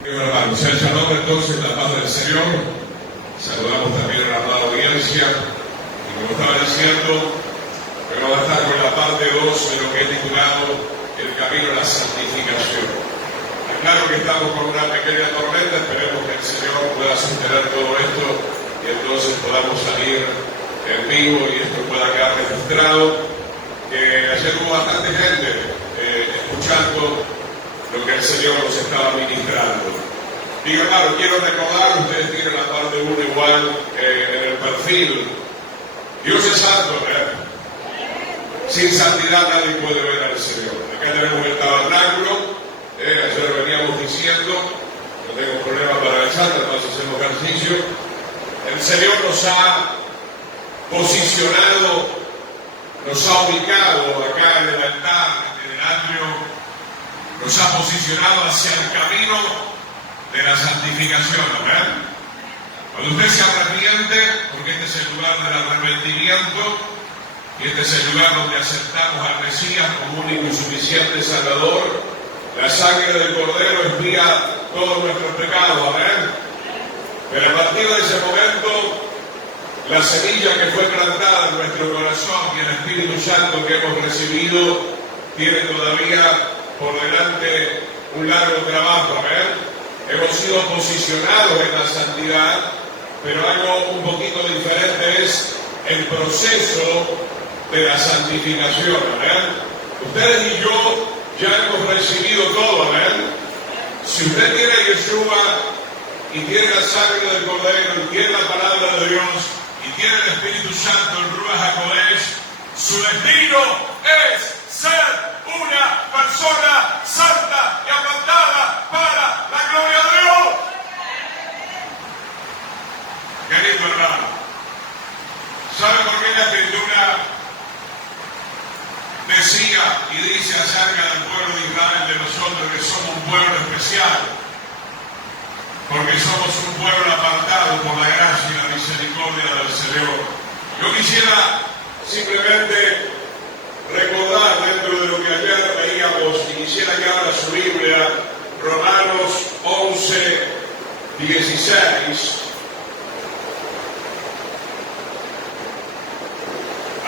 Hermanos, sea el shalom entonces, la paz del Señor. Saludamos también a la amada audiencia. Y como estaba diciendo, hoy vamos a estar con la parte 2 de lo que he titulado El camino a la santificación. Es claro que estamos con una pequeña tormenta, esperemos que el Señor pueda sostener todo esto y entonces podamos salir en vivo y esto pueda quedar registrado. Ayer hubo bastante gente escuchando lo que el Señor nos estaba ministrando. Y hermano, quiero recordar, ustedes tienen la parte 1 igual en el perfil. Dios es santo, ¿verdad? Sin santidad nadie puede ver al Señor. Acá tenemos el tabernáculo. Ayer veníamos diciendo, no tengo problema para el santo, entonces hacemos ejercicio. El Señor nos ha posicionado, nos ha ubicado acá en el altar, en el atrio, nos ha posicionado hacia el camino de la santificación, ¿verdad? Cuando usted se arrepiente, porque este es el lugar del arrepentimiento, y este es el lugar donde aceptamos al Mesías como único y suficiente Salvador, la sangre del Cordero expía todos nuestros pecados, ¿verdad? Pero a partir de ese momento, la semilla que fue plantada en nuestro corazón y el Espíritu Santo que hemos recibido tiene todavía por delante un largo trabajo, ¿verdad? Hemos sido posicionados en la santidad, pero algo un poquito diferente es el proceso de la santificación, ¿verdad? Ustedes y yo ya hemos recibido todo, ¿verdad? Si usted tiene a Yeshua y tiene la sangre del Cordero y tiene la palabra de Dios y tiene el Espíritu Santo, el Ruach HaKodesh, su destino es ser una persona santa y apartada para la gloria de Dios. Querido hermano, ¿sabe por qué la Escritura decía y dice acerca del pueblo de Israel, de nosotros, que somos un pueblo especial? Porque somos un pueblo apartado por la gracia y la misericordia del Señor. Yo quisiera simplemente recordar dentro de lo que ayer veíamos, y quisiera que abra su Biblia, Romanos 11, 16.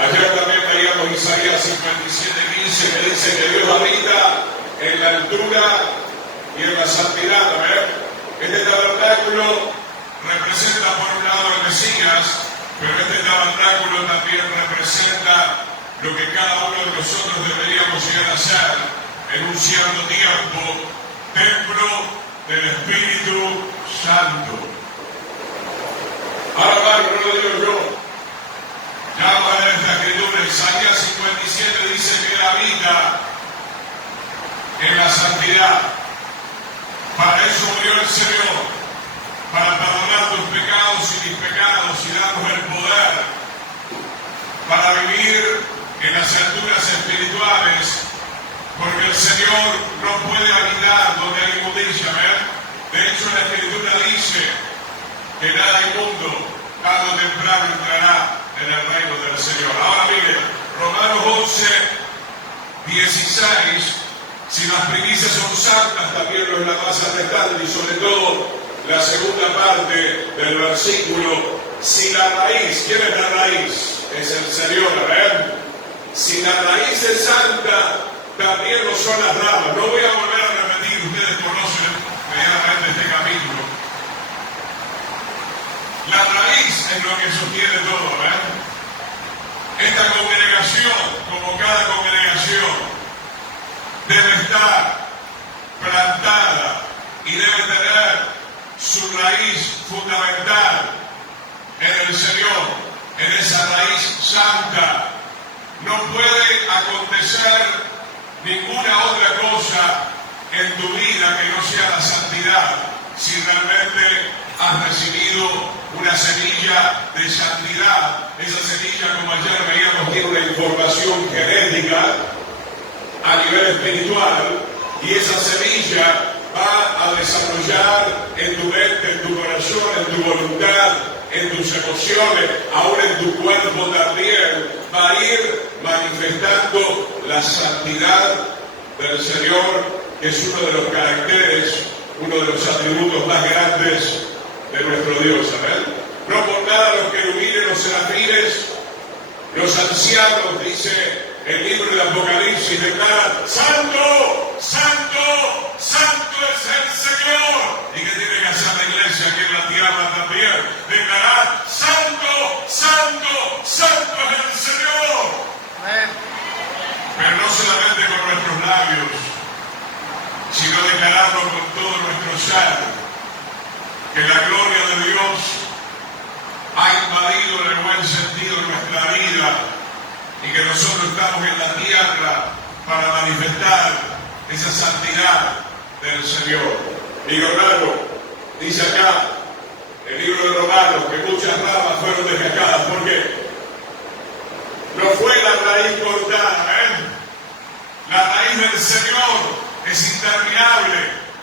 Ayer también veíamos Isaías 57, 15, que dice que Dios habita en la altura y en la santidad. A ver, este tabernáculo representa por un lado el Mesías, pero este tabernáculo también representa lo que cada uno de nosotros deberíamos llegar a ser en un cierto tiempo, templo del Espíritu Santo. Ahora, hermano, no lo digo yo. Ya vamos a ver esta escritura. Isaías 57 dice que él habita en la santidad. Para eso murió el Señor, para perdonar tus pecados y mis pecados y darnos el poder para vivir en las alturas espirituales, porque el Señor no puede habitar donde hay inmundicia, ¿verdad? De hecho, la Escritura dice que nada inmundo tarde o temprano entrará en el reino del Señor. Ahora mire, Romanos 11, 16, si las primicias son santas, también lo es la masa restante, y sobre todo la segunda parte del versículo, si la raíz, ¿quién es la raíz? Es el Señor, ¿verdad? Si la raíz es santa, también lo son las ramas. No voy a volver a repetir, ustedes conocen medianamente este capítulo. La raíz es lo que sostiene todo, ¿verdad? Esta congregación, como cada congregación, debe estar plantada y debe tener su raíz fundamental en el Señor, en esa raíz santa. No puede acontecer ninguna otra cosa en tu vida que no sea la santidad, si realmente has recibido una semilla de santidad. Esa semilla, como ayer veíamos, tiene una información genética a nivel espiritual, y esa semilla va a desarrollar en tu mente, en tu corazón, en tu voluntad, en tus emociones, aún en tu cuerpo también, va a ir manifestando la santidad del Señor, que es uno de los caracteres uno de los atributos más grandes de nuestro Dios, amén. No por nada los querubines, los serafines, los ancianos, dice el libro de Apocalipsis, declaran: Santo, Santo, Santo es el Señor. ¿Y qué tiene que hacer la iglesia aquí en la tierra también? Declarar: Santo, Santo, Santo es el Señor. Amén. Pero no solamente con nuestros labios, sino declararlo con todo nuestro ser, que la gloria de Dios ha invadido en el buen sentido nuestra vida y que nosotros estamos en la tierra para manifestar esa santidad del Señor. Mi hermano, dice acá el libro de Romanos que muchas ramas fueron desgajadas porque no fue la raíz cortada, La raíz del Señor es interminable,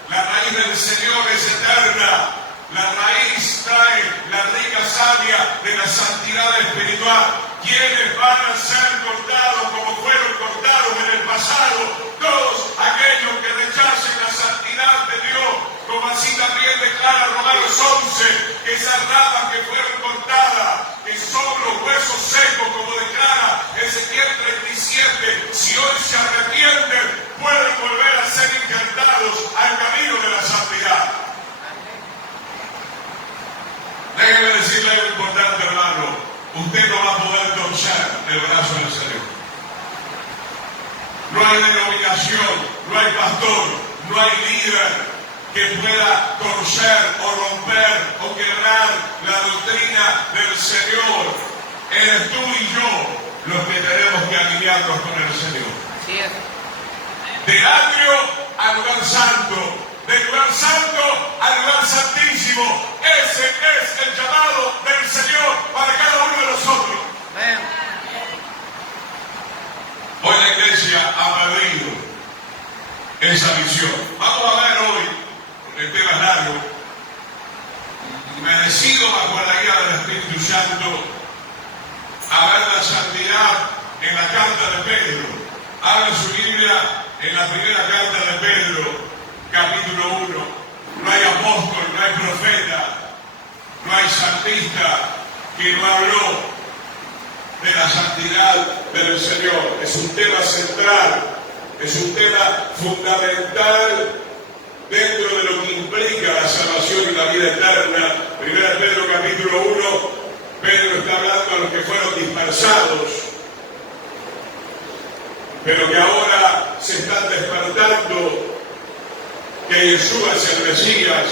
la raíz del Señor es eterna. La raíz trae la rica savia de la santidad espiritual. ¿Quiénes van a ser cortados como fueron cortados en el pasado? Todos aquellos que rechacen la santidad de Dios, como así también declara Romanos 11, que esas ramas que fueron cortadas, que son los huesos secos, como declara Ezequiel 37, si hoy se arrepienten, pueden volver a ser injertados al camino de la santidad. Déjeme decirle algo importante, hermano. Usted no va a poder torcer el brazo del Señor. No hay denominación, no hay pastor, no hay líder que pueda torcer o romper o quebrar la doctrina del Señor. Eres tú y yo los que tenemos que alinearnos con el Señor. Así es. Del atrio al lugar santo. Del lugar santo al lugar santísimo. Ese es el llamado del Señor para cada uno de nosotros. Amén. Hoy la iglesia ha perdido esa visión. Vamos a ver hoy, porque el tema es largo, me decido bajo la guía del Espíritu Santo a ver la santidad en la carta de Pedro. Abra su Biblia en la primera carta de Pedro, capítulo 1. No hay apóstol, no hay profeta, no hay santista que no habló de la santidad del Señor. Es un tema central, es un tema fundamental dentro de lo que implica la salvación y la vida eterna. Primera Pedro capítulo 1, Pedro está hablando a los que fueron dispersados, pero que ahora se están despertando, que Yeshua es el Mesías.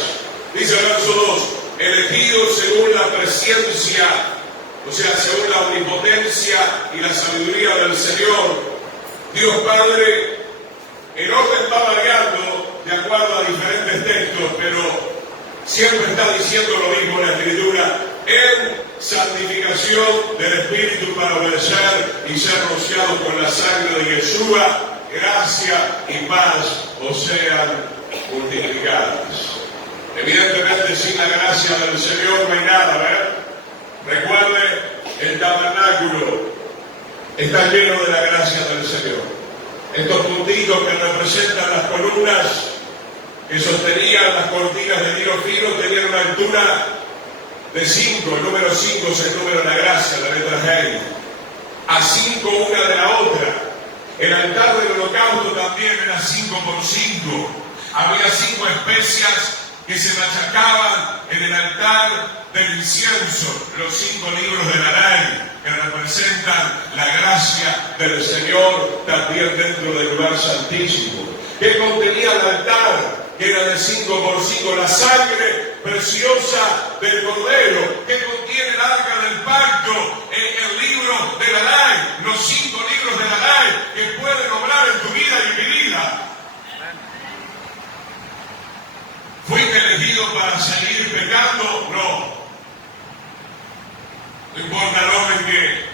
Dice el verso 2, elegidos según la presciencia, o sea, según la omnipotencia y la sabiduría del Señor. Dios Padre, el orden va variando de acuerdo a diferentes textos, pero siempre está diciendo lo mismo en la Escritura: en santificación del Espíritu para obedecer y ser rociados con la sangre de Yeshua, gracia y paz os sean multiplicadas. Evidentemente, sin la gracia del Señor no hay nada, ¿verdad? Recuerde, el tabernáculo está lleno de la gracia del Señor. Estos puntitos que representan las columnas que sostenían las cortinas de hilo fino tenían una altura de 5. El número 5 es el número de la gracia, la letra G. A 5 una de la otra. El altar del holocausto también era 5 por 5. Había 5 especias que se machacaban en el altar del incienso, los 5 libros de la ley, que representan la gracia del Señor también dentro del lugar santísimo. ¿Qué contenía el altar? Que era de 5 por 5, la sangre preciosa del Cordero. ¿Qué contiene el arca del pacto? El libro de la ley, los 5 libros de la ley que pueden obrar en tu vida y en mi vida. ¿Fuiste elegido para seguir pecando? No. No importa el orden que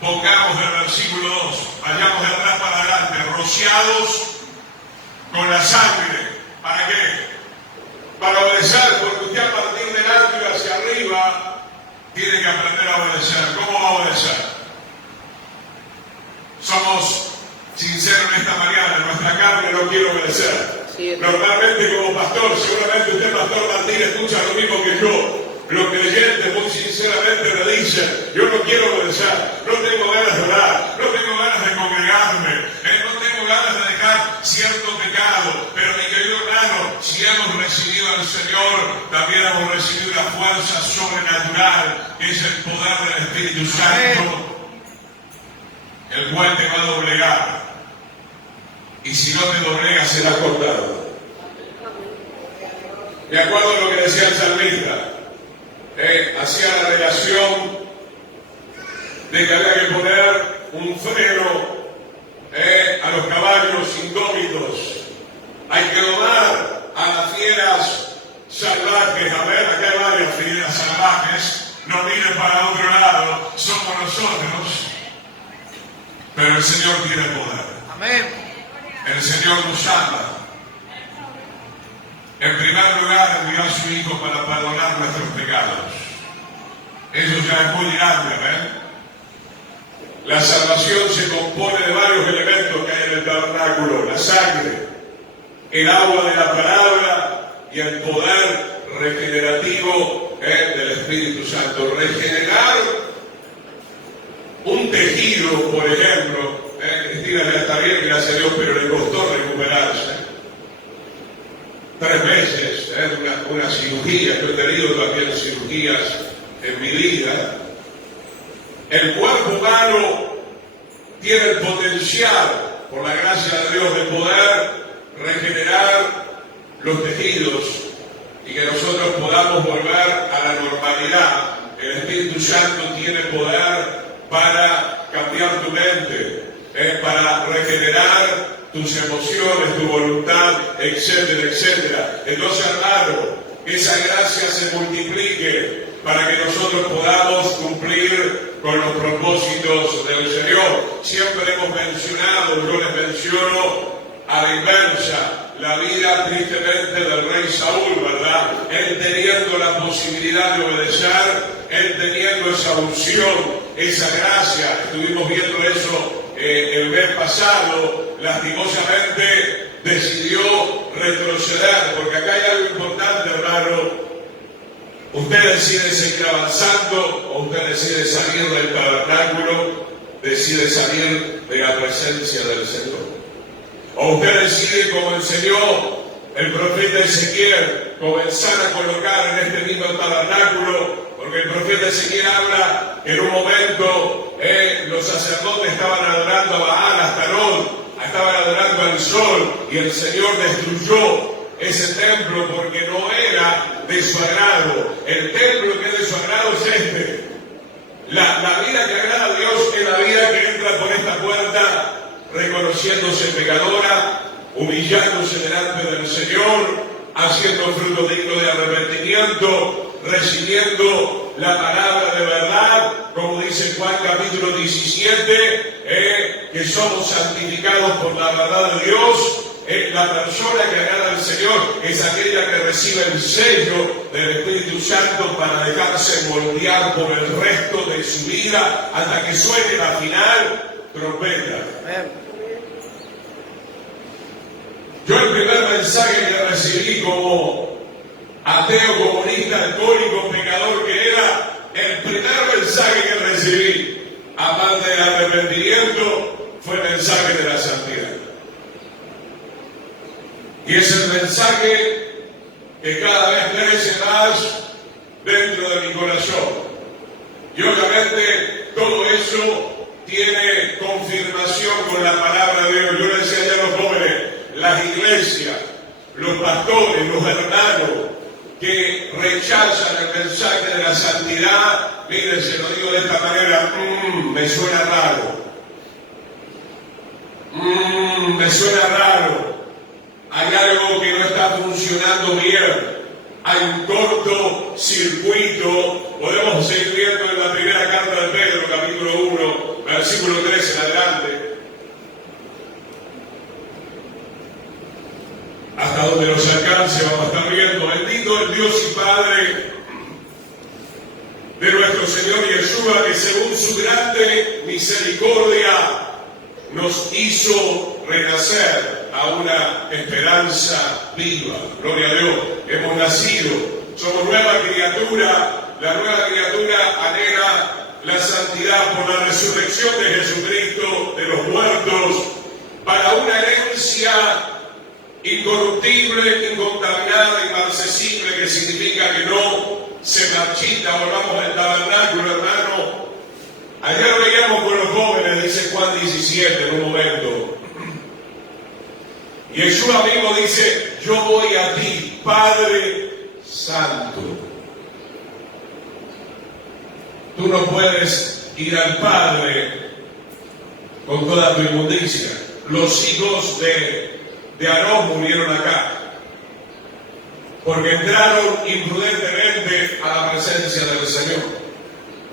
pongamos del versículo 2, vayamos de atrás para adelante, rociados con la sangre. ¿Para qué? Para obedecer, porque usted a partir del atrio hacia arriba tiene que aprender a obedecer. ¿Cómo va a obedecer? Somos sinceros en esta mañana, nuestra carne no quiere obedecer. Así es. Normalmente como pastor, seguramente usted, Pastor Martín, escucha lo mismo que yo. Los creyentes muy sinceramente me dicen, yo no quiero obedecer, no tengo ganas de orar, no tengo ganas de congregarme, no tengo ganas de dejar cierto pecado, pero mi querido hermano, si hemos recibido al Señor, también hemos recibido la fuerza sobrenatural, que es el poder del Espíritu Santo, el cual te va a doblegar, y si no te doblega serás cortado. De acuerdo a lo que decía el salmista, hacía la relación de que había que poner un freno a los caballos indómitos. Hay que domar a las fieras salvajes. A ver, acá hay varias fieras salvajes. No miren para otro lado, somos nosotros. Pero el Señor tiene poder. Amén. El Señor nos ama. En primer lugar, envió a su Hijo para perdonar nuestros pecados. Eso ya es muy grande, ¿ven? La salvación se compone de varios elementos que hay en el tabernáculo: la sangre, el agua de la palabra y el poder regenerativo del Espíritu Santo. Regenerar un tejido, por ejemplo, Cristina ya está bien, gracias a Dios, pero le costó recuperarse. 3 meses, una cirugía. Yo he tenido también cirugías en mi vida. El cuerpo humano tiene el potencial, por la gracia de Dios, de poder regenerar los tejidos y que nosotros podamos volver a la normalidad. El Espíritu Santo tiene poder para cambiar tu mente, para regenerar tus emociones, tu voluntad, etcétera, etcétera. Entonces, hermano, que esa gracia se multiplique para que nosotros podamos cumplir con los propósitos del Señor. Siempre hemos mencionado, yo les menciono a la inversa, la vida tristemente del rey Saúl, ¿verdad? Él teniendo la posibilidad de obedecer, él teniendo esa unción, esa gracia. Estuvimos viendo eso el mes pasado. Lastimosamente decidió retroceder, porque acá hay algo importante, hermano. Usted decide seguir avanzando o usted decide salir del tabernáculo, decide salir de la presencia del Señor. O usted decide, como enseñó el profeta Ezequiel, comenzar a colocar en este mismo tabernáculo, porque el profeta Ezequiel habla que en un momento los sacerdotes estaban adorando a Baal, a Astarot, estaban adorando al sol, y el Señor destruyó ese templo porque no era de su agrado. El templo que es de su agrado es este. La vida que agrada a Dios es la vida que entra por esta puerta reconociéndose pecadora, humillándose delante del Señor, haciendo fruto digno de arrepentimiento, recibiendo la palabra de verdad, como dice Juan capítulo 17, que somos santificados por la verdad de Dios. La persona que agrada al Señor es aquella que recibe el sello del Espíritu Santo para dejarse moldear por el resto de su vida hasta que suene la final trompeta. Yo el primer mensaje que recibí como ateo, comunista, alcohólico, pecador que era, el primer mensaje que recibí, aparte del arrepentimiento, fue el mensaje de la santidad. Y es el mensaje que cada vez crece más dentro de mi corazón. Y obviamente todo eso tiene confirmación con la palabra de Dios. Yo le decía ya a los jóvenes, las iglesias, los pastores, los hermanos que rechazan el mensaje de la santidad, miren, se lo digo de esta manera, me suena raro. Me suena raro. Hay algo que no está funcionando bien. Hay un corto circuito. Podemos seguir viendo en la primera carta de Pedro, capítulo 1, versículo 3 en adelante. Hasta donde nos alcance vamos a estar viendo. Bendito el Dios y Padre de nuestro Señor Yeshua, que según su grande misericordia nos hizo renacer a una esperanza viva. Gloria a Dios, hemos nacido, somos nueva criatura, la nueva criatura anhela la santidad por la resurrección de Jesucristo de los muertos, para una herencia incorruptible, incontaminada, inmarcesible, que significa que no se marchita. Volvamos al tabernáculo, hermano. Ayer veíamos con los jóvenes, dice Juan 17 en un momento. Y Yeshua mismo dice: yo voy a ti, Padre Santo. Tú no puedes ir al Padre con toda tu inmundicia. Los hijos de Aarón murieron acá, porque entraron imprudentemente a la presencia del Señor.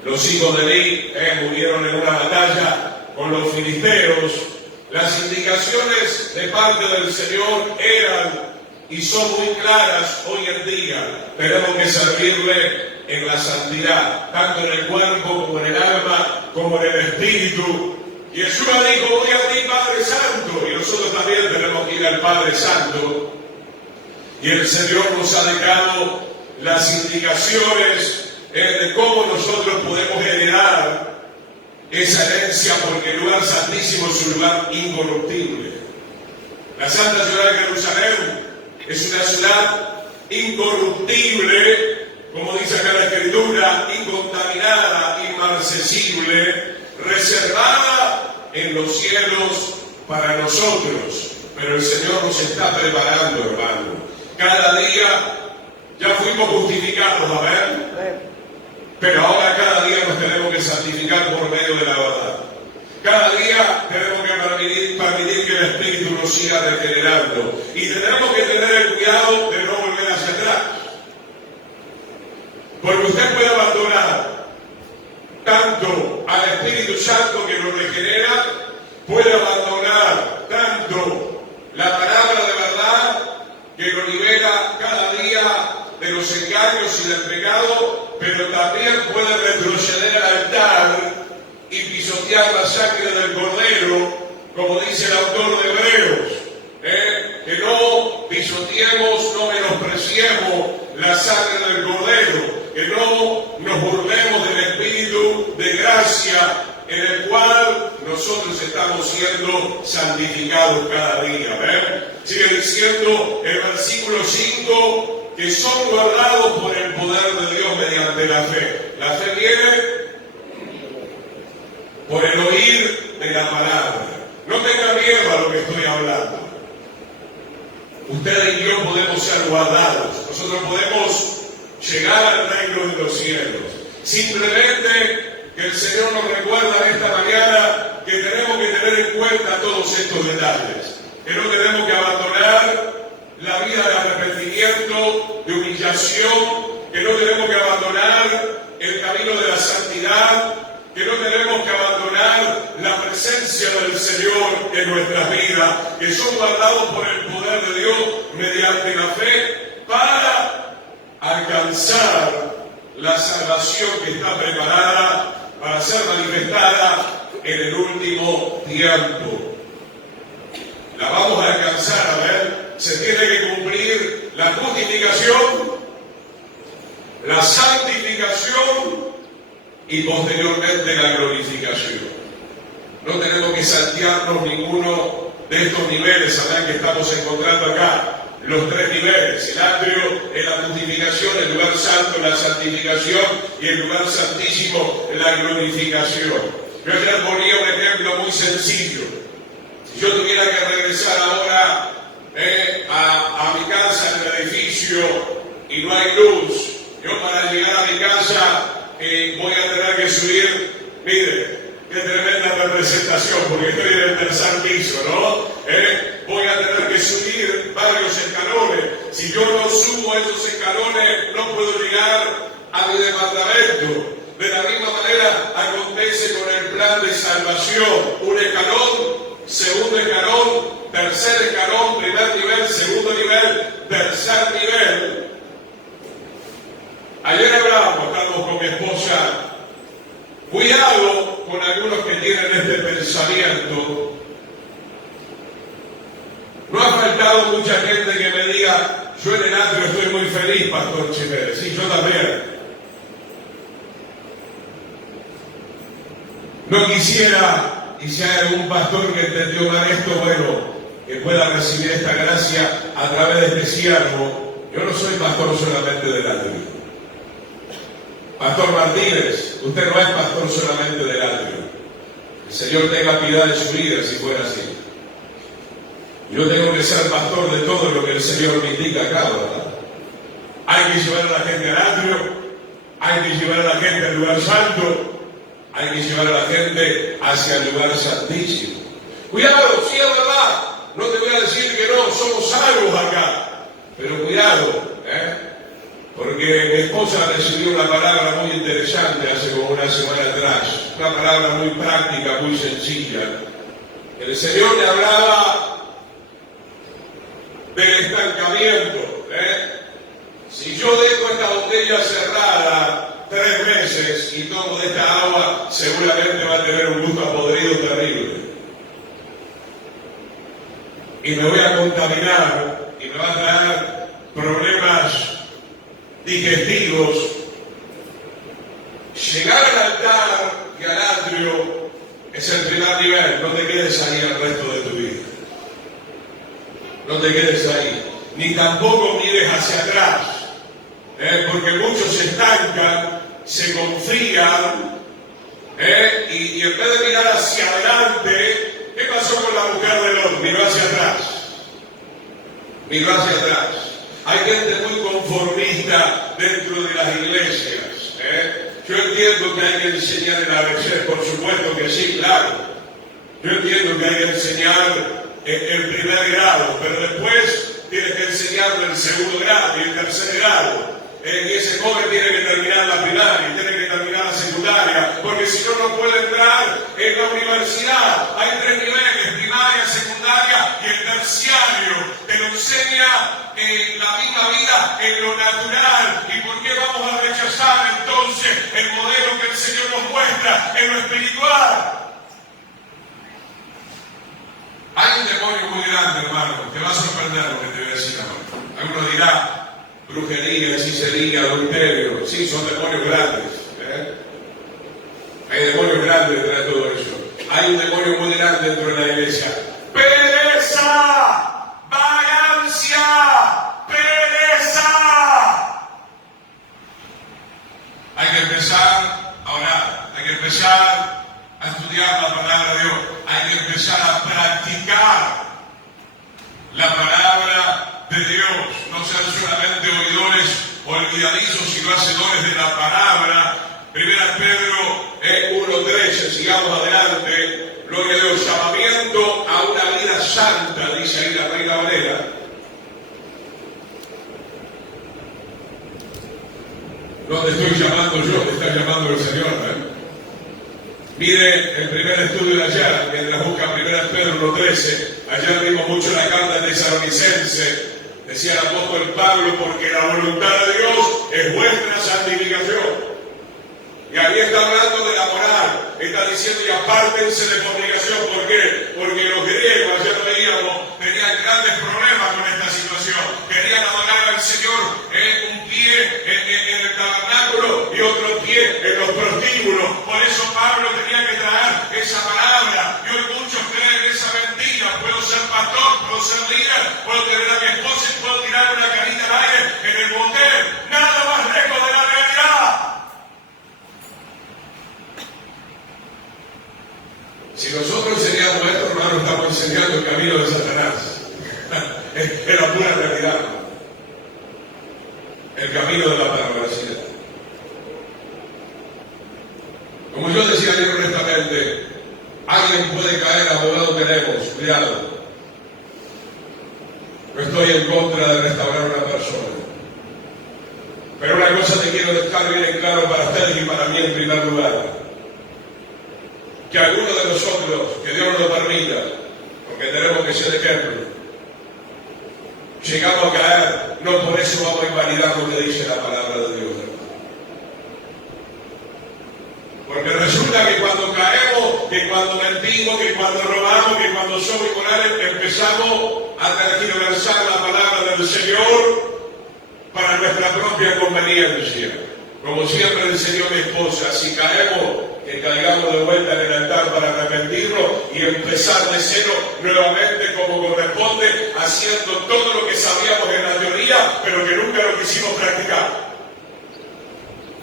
Los hijos de Eli murieron en una batalla con los filisteos. Las indicaciones de parte del Señor eran y son muy claras hoy en día. Tenemos que servirle en la santidad, tanto en el cuerpo como en el alma, como en el espíritu. Y Jesús dijo: voy a ti, Padre Santo. Y nosotros también tenemos que ir al Padre Santo. Y el Señor nos ha dejado las indicaciones de cómo nosotros podemos heredar esa herencia, porque el lugar santísimo es un lugar incorruptible. La Santa Ciudad de Jerusalén es una ciudad incorruptible, como dice acá la Escritura, incontaminada, inmarcesible, reservada en los cielos para nosotros. Pero el Señor nos está preparando, hermano. Cada día ya fuimos justificados, a ver. Pero ahora cada día nos tenemos que santificar por medio de la verdad. Cada día tenemos que permitir que el Espíritu nos siga regenerando. Y tenemos que tener el cuidado de no volver hacia atrás. Porque usted puede abandonar tanto al Espíritu Santo que nos regenera, puede abandonar tanto la palabra de verdad que nos libera cada día de los engaños y del pecado, pero también puede retroceder al altar y pisotear la sangre del Cordero, como dice el autor de Hebreos, que no pisoteemos, no menospreciemos la sangre del Cordero, que no nos burlemos del Espíritu de gracia en el cual nosotros estamos siendo santificados cada día. Sigue diciendo el versículo 5, que son guardados por el poder de Dios mediante la fe. La fe viene por el oír de la palabra. No tenga miedo a lo que estoy hablando. Usted y yo podemos ser guardados. Nosotros podemos llegar al reino de los cielos. Simplemente que el Señor nos recuerda esta mañana que tenemos que tener en cuenta todos estos detalles. Que no tenemos que abandonar la vida de arrepentimiento, de humillación, que no tenemos que abandonar el camino de la santidad, que no tenemos que abandonar la presencia del Señor en nuestras vidas, que son guardados por el poder de Dios mediante la fe para alcanzar la salvación que está preparada para ser manifestada en el último tiempo. La vamos a alcanzar, a ver. Se tiene que cumplir la justificación, la santificación y posteriormente la glorificación. No tenemos que saltearnos ninguno de estos niveles, ¿saben? Que estamos encontrando acá. Los tres niveles: el atrio en la justificación, el lugar santo en la santificación y el lugar santísimo en la glorificación. Yo ayer ponía un ejemplo muy sencillo. Si yo tuviera que regresar ahora a mi casa en el edificio y no hay luz, yo para llegar a mi casa voy a tener que subir, mire, qué tremenda representación, porque estoy en el tercer piso, ¿no? Voy a tener que subir varios escalones. Si yo no subo esos escalones, no puedo llegar a mi departamento. De la misma manera acontece con el plan de salvación. Un escalón, segundo escalón, tercer escalón, primer nivel, segundo nivel, tercer nivel. Ayer estábamos con mi esposa. Cuidado con algunos que tienen este pensamiento. encontrado mucha gente que me diga, yo en el atrio estoy muy feliz, Pastor Chimere. Sí, yo también. No quisiera, y si hay algún pastor que entendió mal esto, bueno, que pueda recibir esta gracia a través de este siervo. Yo no soy pastor solamente del atrio. Pastor Martínez, usted no es pastor solamente del atrio. El Señor tenga piedad de su vida si fuera así. Yo tengo que ser pastor de todo lo que el Señor me indica acá, ¿verdad? Hay que llevar a la gente al atrio, hay que llevar a la gente al lugar santo, hay que llevar a la gente hacia el lugar santísimo. Cuidado, sí es verdad, no te voy a decir que no, somos salvos acá, pero cuidado, porque mi esposa recibió una palabra muy interesante hace como una semana atrás, una palabra muy práctica, muy sencilla. El Señor le hablaba del estancamiento. Si yo dejo esta botella cerrada 3 meses y tomo de esta agua, seguramente va a tener un gusto a podrido terrible. Y me voy a contaminar y me va a traer problemas digestivos. Llegar al altar y al atrio es el primer nivel. No te quedes ahí el resto de tu vida. No te quedes ahí. Ni tampoco mires hacia atrás. Porque muchos se estancan, se confían, y en vez de mirar hacia adelante, ¿qué pasó con la mujer de Lot? Miró hacia atrás. Miró hacia atrás. Hay gente muy conformista dentro de las iglesias. Yo entiendo que hay que enseñar el ABC, por supuesto que sí, claro. Yo entiendo que hay que enseñar el primer grado, pero después tienes que enseñarlo el segundo grado y el tercer grado. Y ese joven tiene que terminar la primaria, tiene que terminar la secundaria, porque si no, no puede entrar en la universidad. Hay 3 niveles, primaria, secundaria y el terciario. Te lo enseña en la misma vida, en lo natural. ¿Y por qué vamos a rechazar entonces el modelo que el Señor nos muestra en lo espiritual? Hay un demonio muy grande, hermano, te va a sorprender lo que te voy a decir ahora. Alguno dirá, brujería, hechicería, adulterio. Sí, son demonios grandes. Hay demonios grandes detrás de todo eso. Hay un demonio muy grande dentro de la iglesia. ¡Pereza! ¡Vagancia! ¡Pereza! Hay que empezar a orar. Hay que empezar a estudiar la palabra de Dios. Hay que empezar a practicar la palabra de Dios. No ser solamente oidores olvidadizos, sino hacedores de la palabra. Primera Pedro 1:13, sigamos adelante. Gloria a Dios, llamamiento a una vida santa, dice ahí la Reina Valera. No te estoy llamando yo, te está llamando el Señor. Mire el primer estudio de ayer, mientras busca 1 Pedro 1:13. Ayer vimos mucho la carta de Tesalonicense. Decía el apóstol Pablo, porque la voluntad de Dios es vuestra santificación. Y ahí está hablando de la moral. Está diciendo, y apártense de fornicación. ¿Por qué? Porque los griegos, ayer veíamos, tenían grandes problemas con esta situación. Querían adorar al Señor un pie en el tabernáculo y otro pie en los prostíbulos. Por eso Pablo tenía que traer esa palabra. Y hoy muchos creen esa mentira. Puedo ser pastor, puedo ser líder, puedo tener a mi esposa y puedo tirar una carita al aire en el motel. Nada más lejos de la realidad. Si nosotros enseñamos esto, hermano, estamos enseñando el camino de Satanás. Es la pura realidad. El camino de la perversidad. Como yo decía ayer honestamente, alguien puede caer, abogado tenemos, cuidado. No estoy en contra de restaurar a una persona. Pero una cosa te quiero dejar bien en claro para ustedes y para mí en primer lugar. Que alguno de nosotros, que Dios nos lo permita, porque tenemos que ser ejemplo, llegamos a caer, no por eso vamos a invalidar lo que dice la palabra de Dios. Porque resulta que cuando cuando mentimos, que cuando robamos, que cuando somos inmorales, empezamos a tergiversar la palabra del Señor para nuestra propia conveniencia. Como siempre enseñó mi esposa, si caemos, que caigamos de vuelta en el altar para arrepentirnos y empezar de cero nuevamente como corresponde, haciendo todo lo que sabíamos en la teoría, pero que nunca lo quisimos practicar.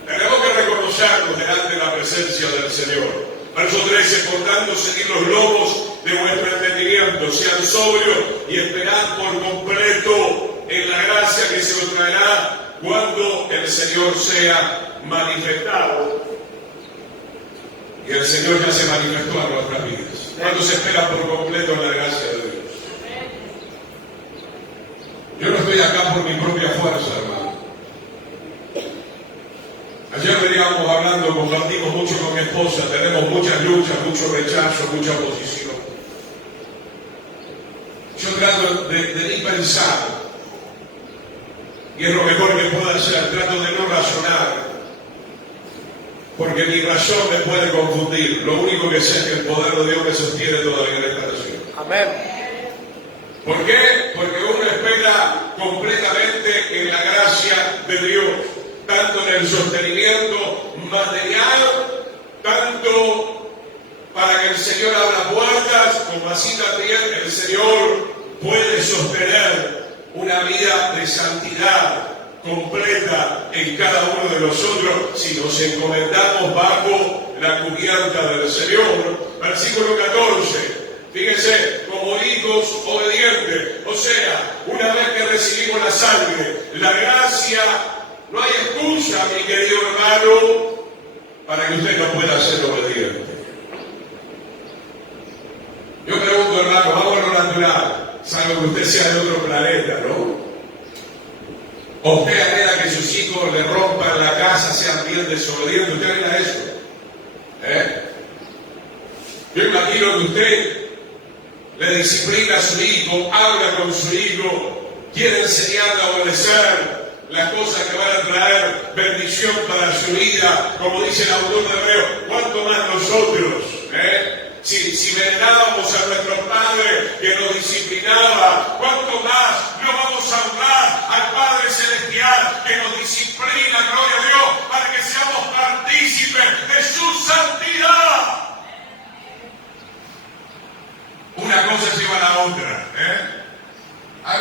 Tenemos que reconocernos delante de la presencia del Señor. Verso 13, por tanto, seguid los lomos de vuestro entendimiento, sean sobrios y esperad por completo en la gracia que se os traerá cuando el Señor sea manifestado. Y el Señor ya se manifestó a nuestras vidas. ¿Cuándo se espera por completo en la gracia de Dios? Yo no estoy acá por mi propia fuerza, hermano. Ayer veníamos hablando, compartimos mucho con mi esposa, tenemos muchas luchas, mucho rechazo, mucha oposición. Yo trato de ni pensar, y es lo mejor que puedo hacer, trato de no razonar, porque mi razón me puede confundir. Lo único que sé es que el poder de Dios me sostiene todavía en esta nación. Amén. ¿Por qué? Porque uno espera completamente en la gracia de Dios, tanto en el sostenimiento material, tanto para que el Señor abra puertas, como así también el Señor puede sostener una vida de santidad completa en cada uno de nosotros si nos encomendamos bajo la cubierta del Señor. Versículo 14. Fíjense, como hijos obedientes, o sea, una vez que recibimos la sangre, la gracia, no hay excusa, mi querido hermano, para que usted no pueda ser obediente. Yo pregunto, hermano, vamos a lo natural, salvo que usted sea de otro planeta, ¿no? ¿O usted anhela que sus hijos le rompan la casa, sean bien desobedientes? ¿Usted anhela eso? Yo imagino que usted le disciplina a su hijo, habla con su hijo, quiere enseñarle a obedecer las cosas que van a traer bendición para su vida, como dice el autor de Hebreos. ¿Cuánto más nosotros? Si venerábamos a nuestro Padre que nos disciplinaba, ¿cuánto más no vamos a honrar al Padre Celestial que nos disciplina, gloria a Dios, para que seamos partícipes de su santidad? Una cosa lleva a la otra.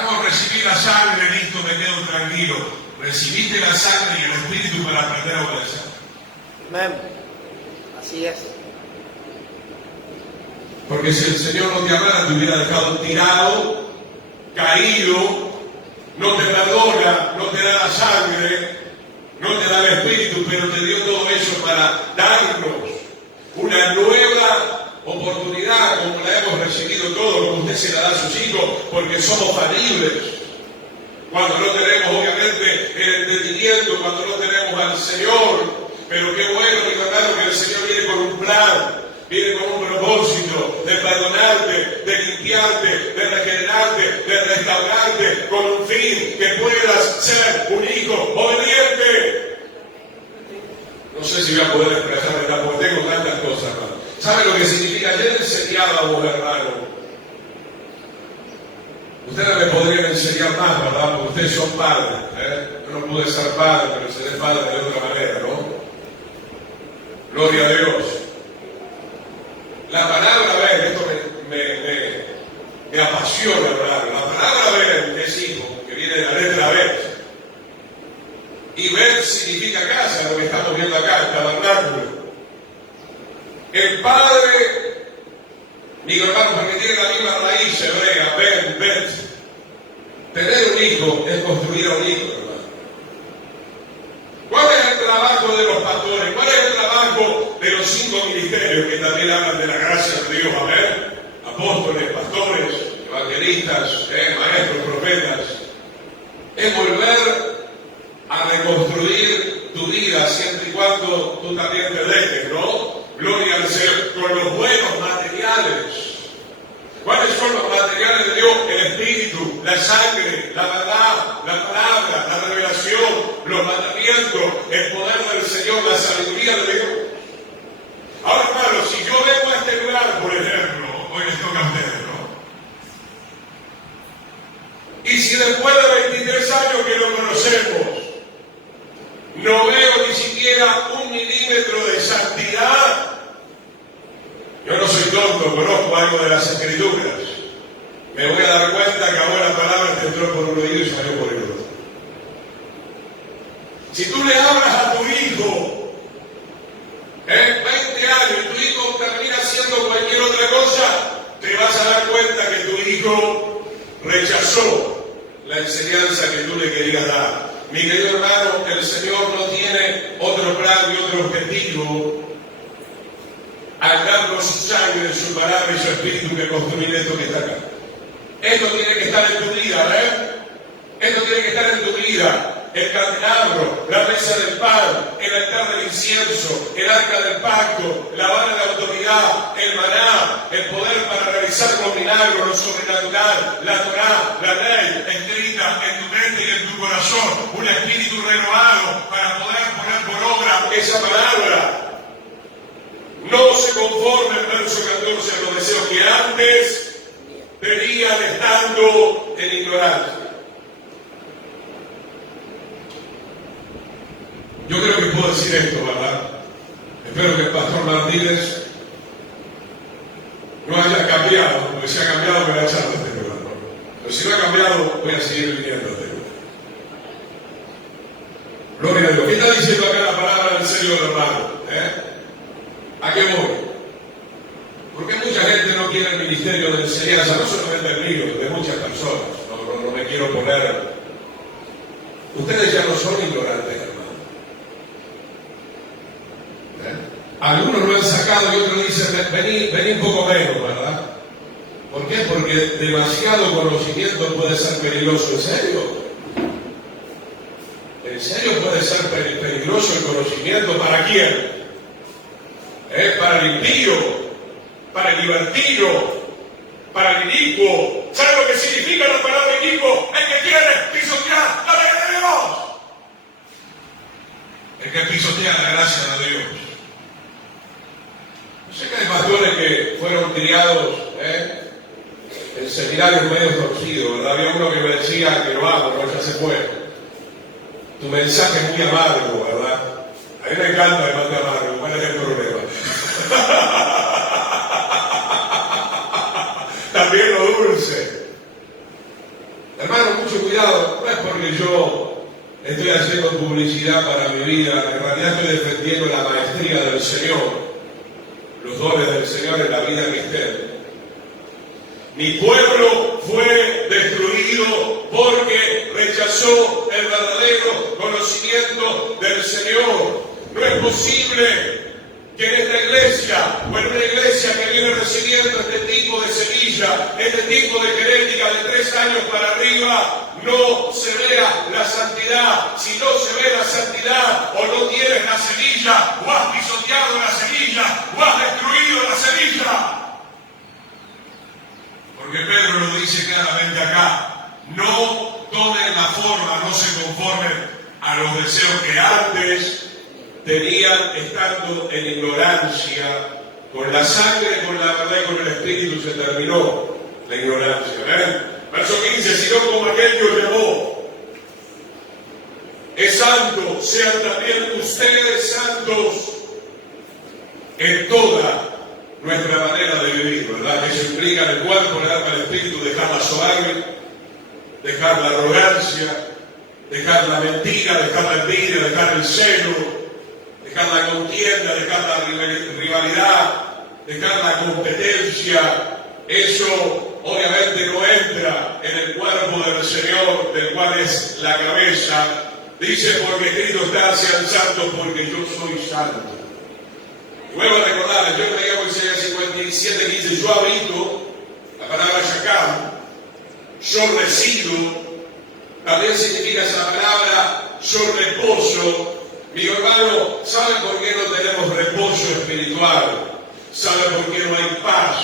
No, recibí la sangre, listo, me quedo tranquilo. Recibiste la sangre y el Espíritu para aprender a obedecer. Amén. Así es. Porque si el Señor no te amara, te hubiera dejado tirado, caído, no te perdona, no te da la sangre, no te da el Espíritu, pero te dio todo eso para darnos una nueva oportunidad, como la hemos recibido todos, como usted se la da a sus hijos, porque somos falibles. Cuando no tenemos, obviamente, el entendimiento, cuando no tenemos al Señor, pero qué bueno, mi hermano, que el Señor viene con un plan, viene con un propósito de perdonarte, de limpiarte, de regenerarte, de restaurarte, con un fin que puedas ser un hijo obediente. No sé si voy a poder expresar, ¿verdad? Porque tengo tantas cosas, hermano. ¿Sabe lo que significa? Ayer enseñábamos, hermano. Ustedes me podrían enseñar más, ¿verdad? Porque ustedes son padres. Yo no pude ser padre, pero seré padre de otra manera, ¿no? Gloria a Dios. La palabra ver, esto me apasiona hablar. La palabra ver, que es hijo, que viene de la letra ver. Y ver significa casa, lo que estamos viendo acá, el tabernáculo. El padre, digo hermano, porque tiene la misma raíz hebrea, ver. Tener un hijo es construir a un hijo, hermano. ¿Cuál es el trabajo de los pastores? ¿Cuál es el trabajo de los 5 ministerios que también hablan de la gracia de Dios? A ver, apóstoles, pastores, evangelistas, maestros, profetas. Es volver a reconstruir tu vida siempre y cuando tú también te dejes, ¿no? Gloria al Señor, con los buenos materiales. ¿Cuáles son los materiales de Dios? El Espíritu, la sangre, la verdad, la palabra, la revelación, los mandamientos, el poder del Señor, la sabiduría de Dios. Ahora, hermano, si yo vengo a este lugar después de 23 años que lo conocemos, no veo ni siquiera 1 milímetro de santidad, yo no soy tonto, conozco algo de las Escrituras, me voy a dar cuenta que ahora la palabra te entró por un oído y salió por el otro. Si tú le hablas a tu hijo 20 años y tu hijo termina haciendo cualquier otra cosa, te vas a dar cuenta que tu hijo rechazó la enseñanza que tú le querías dar. Mi querido hermano, el Señor no tiene otro plan y otro objetivo al darnos su sangre, su palabra y su espíritu que construir esto que está acá. Esto tiene que estar en tu vida, Esto tiene que estar en tu vida. El candelabro, la mesa del pan, el altar del incienso, el arca del pacto, la vara de autoridad, el maná, el poder para realizar los milagros, lo sobrenatural, la Torá, la ley escrita en tu mente y en tu corazón, un espíritu renovado para poder poner por obra esa palabra. No se conforme el verso 14 a los deseos que antes tenían estando en ignorancia. Yo creo que puedo decir esto, ¿verdad? Espero que el pastor Martínez no haya cambiado, porque si ha cambiado me va a echar de este lugar, ¿no? Pero si no ha cambiado, voy a seguir viniendo a este lugar. Gloria a Dios. ¿Qué está diciendo acá la palabra del Señor, hermano? ¿A qué voy? Porque mucha gente no quiere el ministerio de enseñanza, no solamente el mío, de muchas personas. No me quiero poner. Ustedes ya no son ignorantes, hermano. Algunos lo han sacado y otros dicen, vení un poco menos, ¿verdad? ¿Por qué? Porque demasiado conocimiento puede ser peligroso. ¿En serio? ¿En serio puede ser peligroso el conocimiento? ¿Para quién? Para el impío, para el libertino, para el inicuo. ¿Sabe lo que significa la palabra inicuo? El que quiere pisotear la ley de Dios. El que pisotea la gracia de Dios. Sé que hay pastores que fueron criados en seminarios medio torcidos, ¿verdad? Había uno que me decía que lo hago, pero ya se fue. Tu mensaje es muy amargo, ¿verdad? A mí me encanta el mate amargo, ¿cuál es el problema? También lo dulce. Hermano, mucho cuidado, no es porque yo estoy haciendo publicidad para mi vida, en realidad estoy defendiendo la maestría del Señor. Los dones del Señor en la vida cristiana. Mi pueblo fue destruido porque rechazó el verdadero conocimiento del Señor. No es posible que en esta iglesia, o en una iglesia que viene recibiendo este tipo de semilla, este tipo de genética de 3 años para arriba, no se vea la santidad. Si no se ve la santidad, o no tienes la semilla, o has pisoteado la semilla, o has destruido la semilla. Porque Pedro lo dice claramente acá, no tomen la forma, no se conformen a los deseos que antes tenían estando en ignorancia. Con la sangre, con la verdad y con el Espíritu se terminó la ignorancia. Verso 15, sino como aquel que os llamó es santo, sean también ustedes santos en toda nuestra manera de vivir, ¿verdad? Eso implica en el cuerpo, el alma, el espíritu, dejar la soberbia, dejar la arrogancia, dejar la mentira, dejar la envidia, dejar el celo, dejar la contienda, dejar la rivalidad, dejar la competencia. Eso obviamente no entra en el cuerpo del Señor, del cual es la cabeza. Dice, porque escrito está, sean santos, porque yo soy santo. Y vuelvo a recordar, yo me llamo Isaías 57, que dice, yo habito, la palabra Shakam, yo resido, también significa esa palabra, yo reposo. Mi hermano, ¿sabe por qué no tenemos reposo espiritual? ¿Sabe por qué no hay paz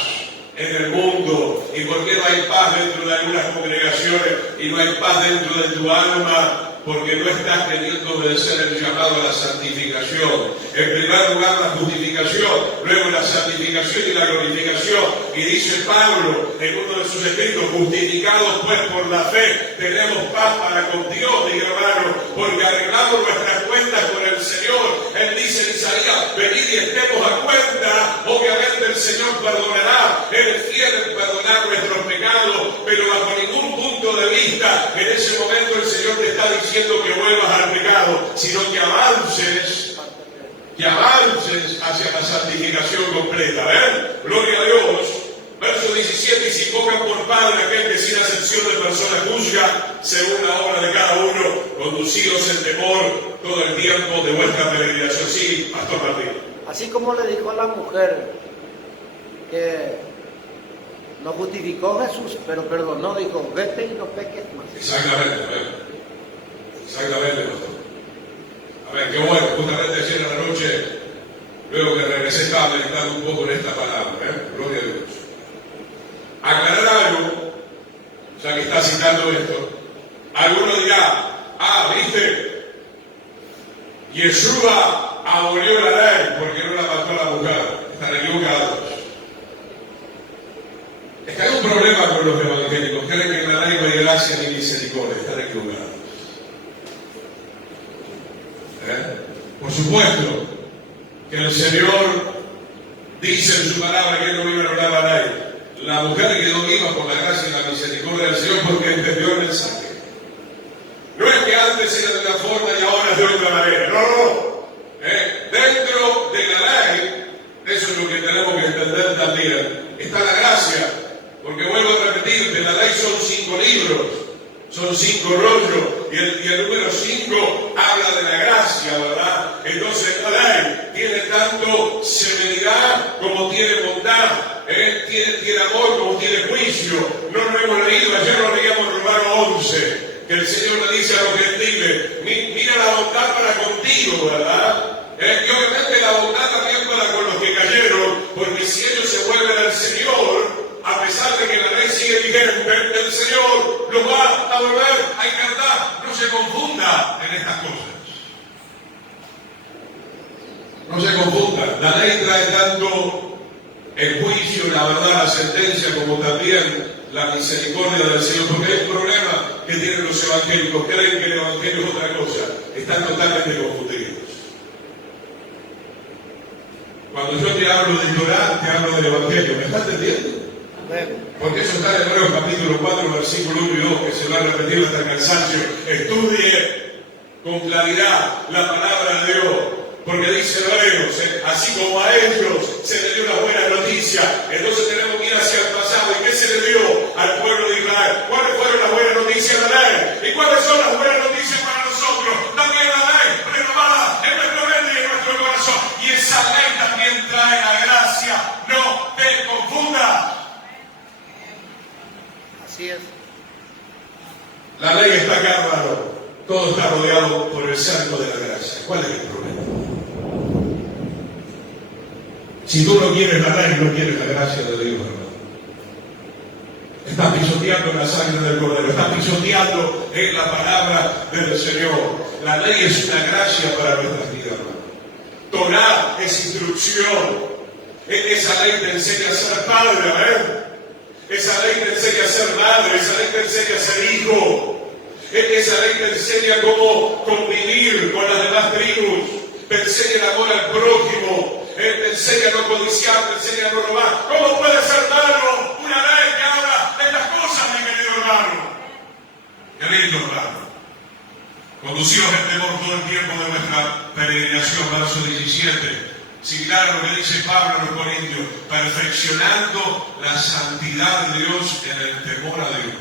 en el mundo? ¿Y por qué no hay paz dentro de algunas congregaciones y no hay paz dentro de tu alma? porque no estás queriendo obedecer el llamado a la santificación. En primer lugar la justificación, luego la santificación y la glorificación. Y dice Pablo en uno de sus escritos, justificados pues por la fe, tenemos paz para con Dios, mi hermano, porque arreglamos nuestras cuentas con el Señor. Él dice en Isaías, venid y estemos a cuenta. Obviamente el Señor perdonará, Él es fiel en perdonar nuestros pecados, pero bajo ningún punto de vista en ese momento el Señor te está diciendo que vuelvas al pecado, sino que avances hacia la santificación completa. ¿Ven? Gloria a Dios. Verso 17, y si invocan por Padre aquel que sin acepción de personas juzga, según la obra de cada uno, conducidos en temor todo el tiempo de vuestra peregrinación. Sí, Pastor Martín. Así como le dijo a la mujer que no justificó Jesús, pero perdonó, dijo, vete y no peques más. Exactamente, pastor. A ver, qué bueno, justamente ayer en la noche, luego que regresé, estaba meditando un poco en esta palabra, gloria a Dios. Aclarar algo, ya que está citando esto, alguno dirá, ¿viste? Yeshua abolió la ley porque no la mató a la mujer. Están equivocados. Es que hay un problema con los evangélicos, creen que en la ley no hay gracia ni misericordia. Están equivocados. Por supuesto que el Señor dice en su palabra que Él no iba a anular la ley. La mujer quedó viva por la gracia y la misericordia del Señor porque entendió el mensaje. No es que antes era de una forma y ahora es de otra manera. No. Dentro de la ley, eso es lo que tenemos que entender también, está la gracia. Porque vuelvo a repetirte, la ley son 5 libros, son 5 rollos, y el número 5 habla de la gracia, ¿verdad? Entonces la ley tiene tanto severidad como tiene bondad, tiene amor como tiene juicio. No lo hemos leído, ayer lo leíamos en Romanos 11, que el Señor le dice a los gentiles, mira la bondad para contigo, ¿verdad? Y obviamente la bondad también para con los que cayeron, porque si ellos se vuelven al Señor, a pesar de que la ley sigue vigente, el Señor los va a volver a encantar. No se confunda en estas cosas. No se confunda. La ley trae tanto el juicio, la verdad, la sentencia, como también la misericordia del Señor. Porque hay un problema que tienen los evangélicos. Creen que el evangelio es otra cosa. Están totalmente confundidos. Cuando yo te hablo de llorar, te hablo del evangelio. ¿Me estás entendiendo? Porque eso está en Hebreos capítulo 4, versículo 1 y 2, que se va a repetir hasta el cansancio. Estudie con claridad la palabra de Dios. Porque dice Hebreos, así como a ellos se les dio una buena noticia, entonces tenemos que ir hacia el pasado. ¿Y qué se le dio al pueblo de Israel? ¿Cuáles fueron las buenas noticias de la ley? ¿Y cuáles son las buenas noticias para nosotros? También la ley renovada en nuestra mente y en nuestro corazón. Y esa ley también trae la gracia. No te confundas. Así es. La ley está acá, hermano. Todo está rodeado por el cerco de la gracia. ¿Cuál es el problema? Si tú no quieres la ley, no quieres la gracia de Dios, hermano. Estás pisoteando la sangre del Cordero, estás pisoteando en la palabra del Señor. La ley es una gracia para nuestras vidas, hermano. Torá es instrucción. Esa ley te enseña a ser padre, ¿verdad? Esa ley te enseña a ser madre, esa ley te enseña a ser hijo. Esa ley te enseña cómo convivir con las demás tribus. Te enseña el amor al prójimo. Te enseña a no codiciar, te enseña a no robar. ¿Cómo puede ser malo una ley que habla de estas cosas, mi querido hermano? Qué lindo, hermano. Conducidos en temor todo el tiempo de nuestra peregrinación, verso 17. Similar a lo que dice Pablo a los Corintios, perfeccionando la santidad de Dios en el temor a Dios.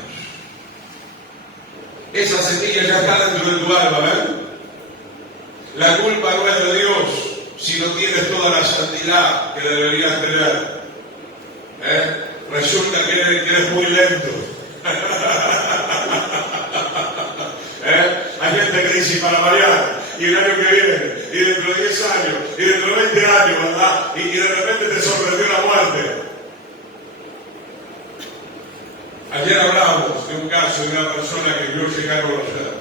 Esa semilla ya está dentro de tu alma, ¿ven? La culpa no es de Dios si no tienes toda la santidad que deberías tener. Resulta que eres muy lento. Hay gente que dice para variar, y el año que viene, y dentro de 10 años, y dentro de 20 años, ¿verdad? Y de repente te sorprendió la muerte. Ayer hablábamos de un caso de una persona que vio llegar a conocer.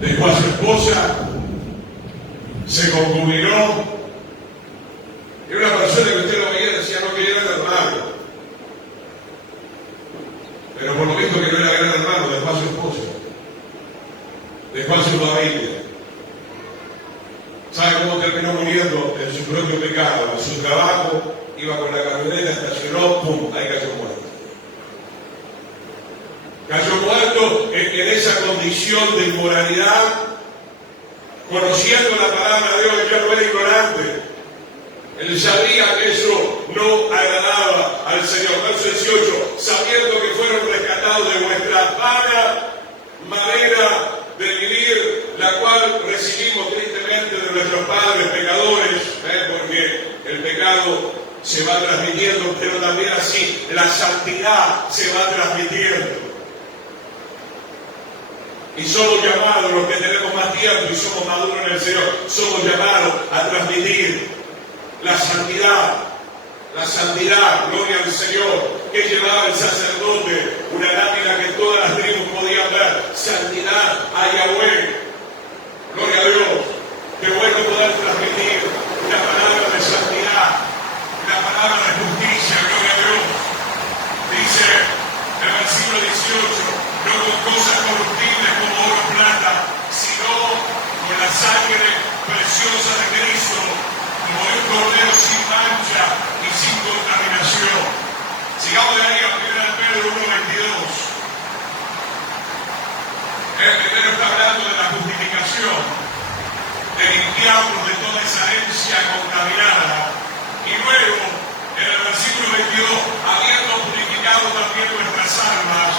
dejó a su esposa, se concubinó. Era una persona que usted lo veía y decía no quería ver hermano. Pero por lo visto que no era gran hermano, dejó a su esposa, dejó a su familia. ¿Sabe cómo terminó muriendo? En su propio pecado, en su trabajo, iba con la camioneta, estacionó, ¡pum!, ahí cayó muerto. Cayó muerto en esa condición de inmoralidad, conociendo la palabra de Dios. Ya no era ignorante. Él sabía que eso no agradaba al Señor. Verso 18, sabiendo que fueron rescatados de vuestra vana manera de vivir, la cual recibimos tristemente de nuestros padres pecadores, porque el pecado se va transmitiendo, pero también así la santidad se va transmitiendo. Y somos llamados, los que tenemos más tiempo y somos maduros en el Señor, somos llamados a transmitir la santidad, gloria al Señor, que llevaba el sacerdote, una lámina que todas las tribus podían ver, santidad a Yahweh, gloria a Dios. Qué bueno poder transmitir una palabra de santidad, una palabra de justicia, gloria a Dios. Dice en el versículo 18, no con cosas corruptibles como oro o plata, sino con la sangre preciosa de Cristo, como de un cordero sin mancha y sin contaminación. Sigamos de ahí a 1 Pedro 1:22. El primero está hablando de la justificación, de limpiarnos de toda esa herencia contaminada. Y luego, en el versículo 22, habiendo purificado también nuestras almas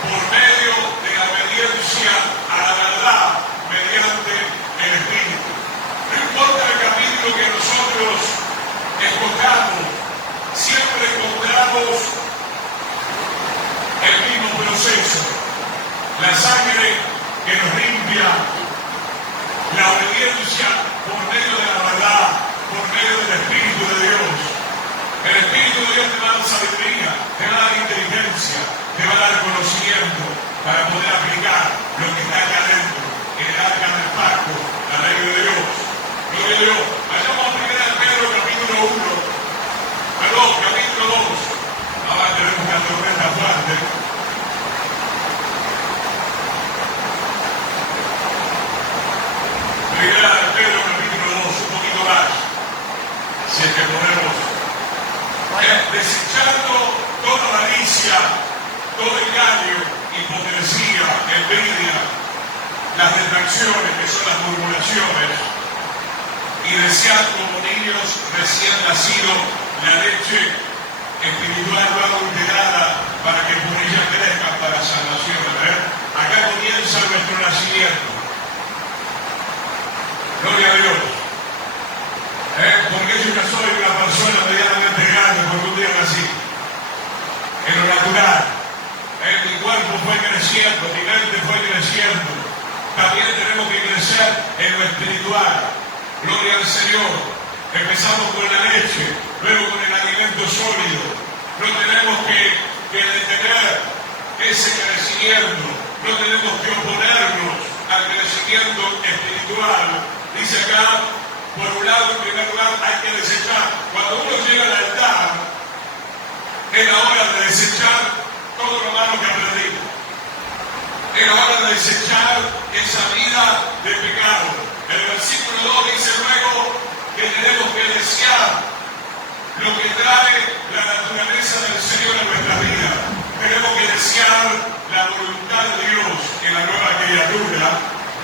por medio de la obediencia a la verdad mediante el Espíritu. No importa el capítulo que nosotros escojamos, siempre encontramos el mismo proceso. La sangre que nos limpia, la obediencia por medio de la verdad, por medio del Espíritu de Dios. El Espíritu de Dios te va a dar sabiduría, te va a dar inteligencia, te va a dar conocimiento para poder aplicar lo que está acá adentro, en el arca del pacto, la ley de Dios. Gloria a Dios. Vayamos a 1 Pedro capítulo 1, perdón, capítulo 2. Ahora tenemos una tormenta fuerte. Pedro capítulo 2, un poquito más, si es que podemos, desechando toda malicia, todo engaño, hipocresía, envidia, las detracciones, que son las murmuraciones, y desead como niños recién nacidos la leche espiritual no adulterada, para que por ella crezcan para salvación. Acá comienza nuestro nacimiento. Gloria a Dios. Porque yo no soy una persona medianamente grande porque un día nací. En lo natural. Mi cuerpo fue creciendo, mi mente fue creciendo. También tenemos que crecer en lo espiritual. Gloria al Señor. Empezamos con la leche, luego con el alimento sólido. No tenemos que detener ese crecimiento. No tenemos que oponernos al crecimiento espiritual. Dice acá, por un lado, en primer lugar, hay que desechar. Cuando uno llega al altar, es la hora de desechar todo lo malo que aprendimos. Es la hora de desechar esa vida de pecado. El versículo 2 dice luego que tenemos que desear lo que trae la naturaleza del Señor en nuestra vida. Tenemos que desear la voluntad de Dios en la nueva criatura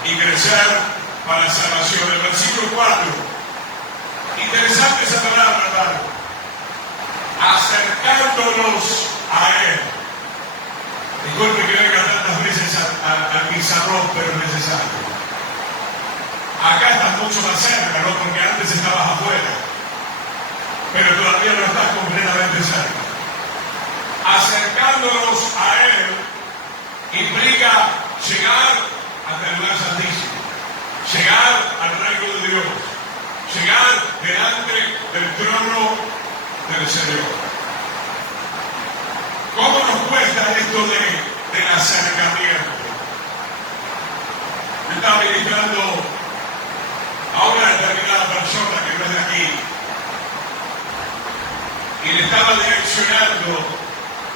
y crecer para la salvación. El versículo 4. Interesante esa palabra, hermano. Acercándonos a Él. Disculpe que venga tantas veces al pizarrón, pero es necesario. Acá estás mucho más cerca, ¿no? Porque antes estabas afuera. Pero todavía no estás completamente cerca. Acercándonos a Él implica llegar hasta el lugar santísimo. Llegar al reino de Dios, llegar delante del trono del Señor. ¿Cómo nos cuesta esto del acercamiento? ministrando a una determinada persona que no es de aquí y le estaba direccionando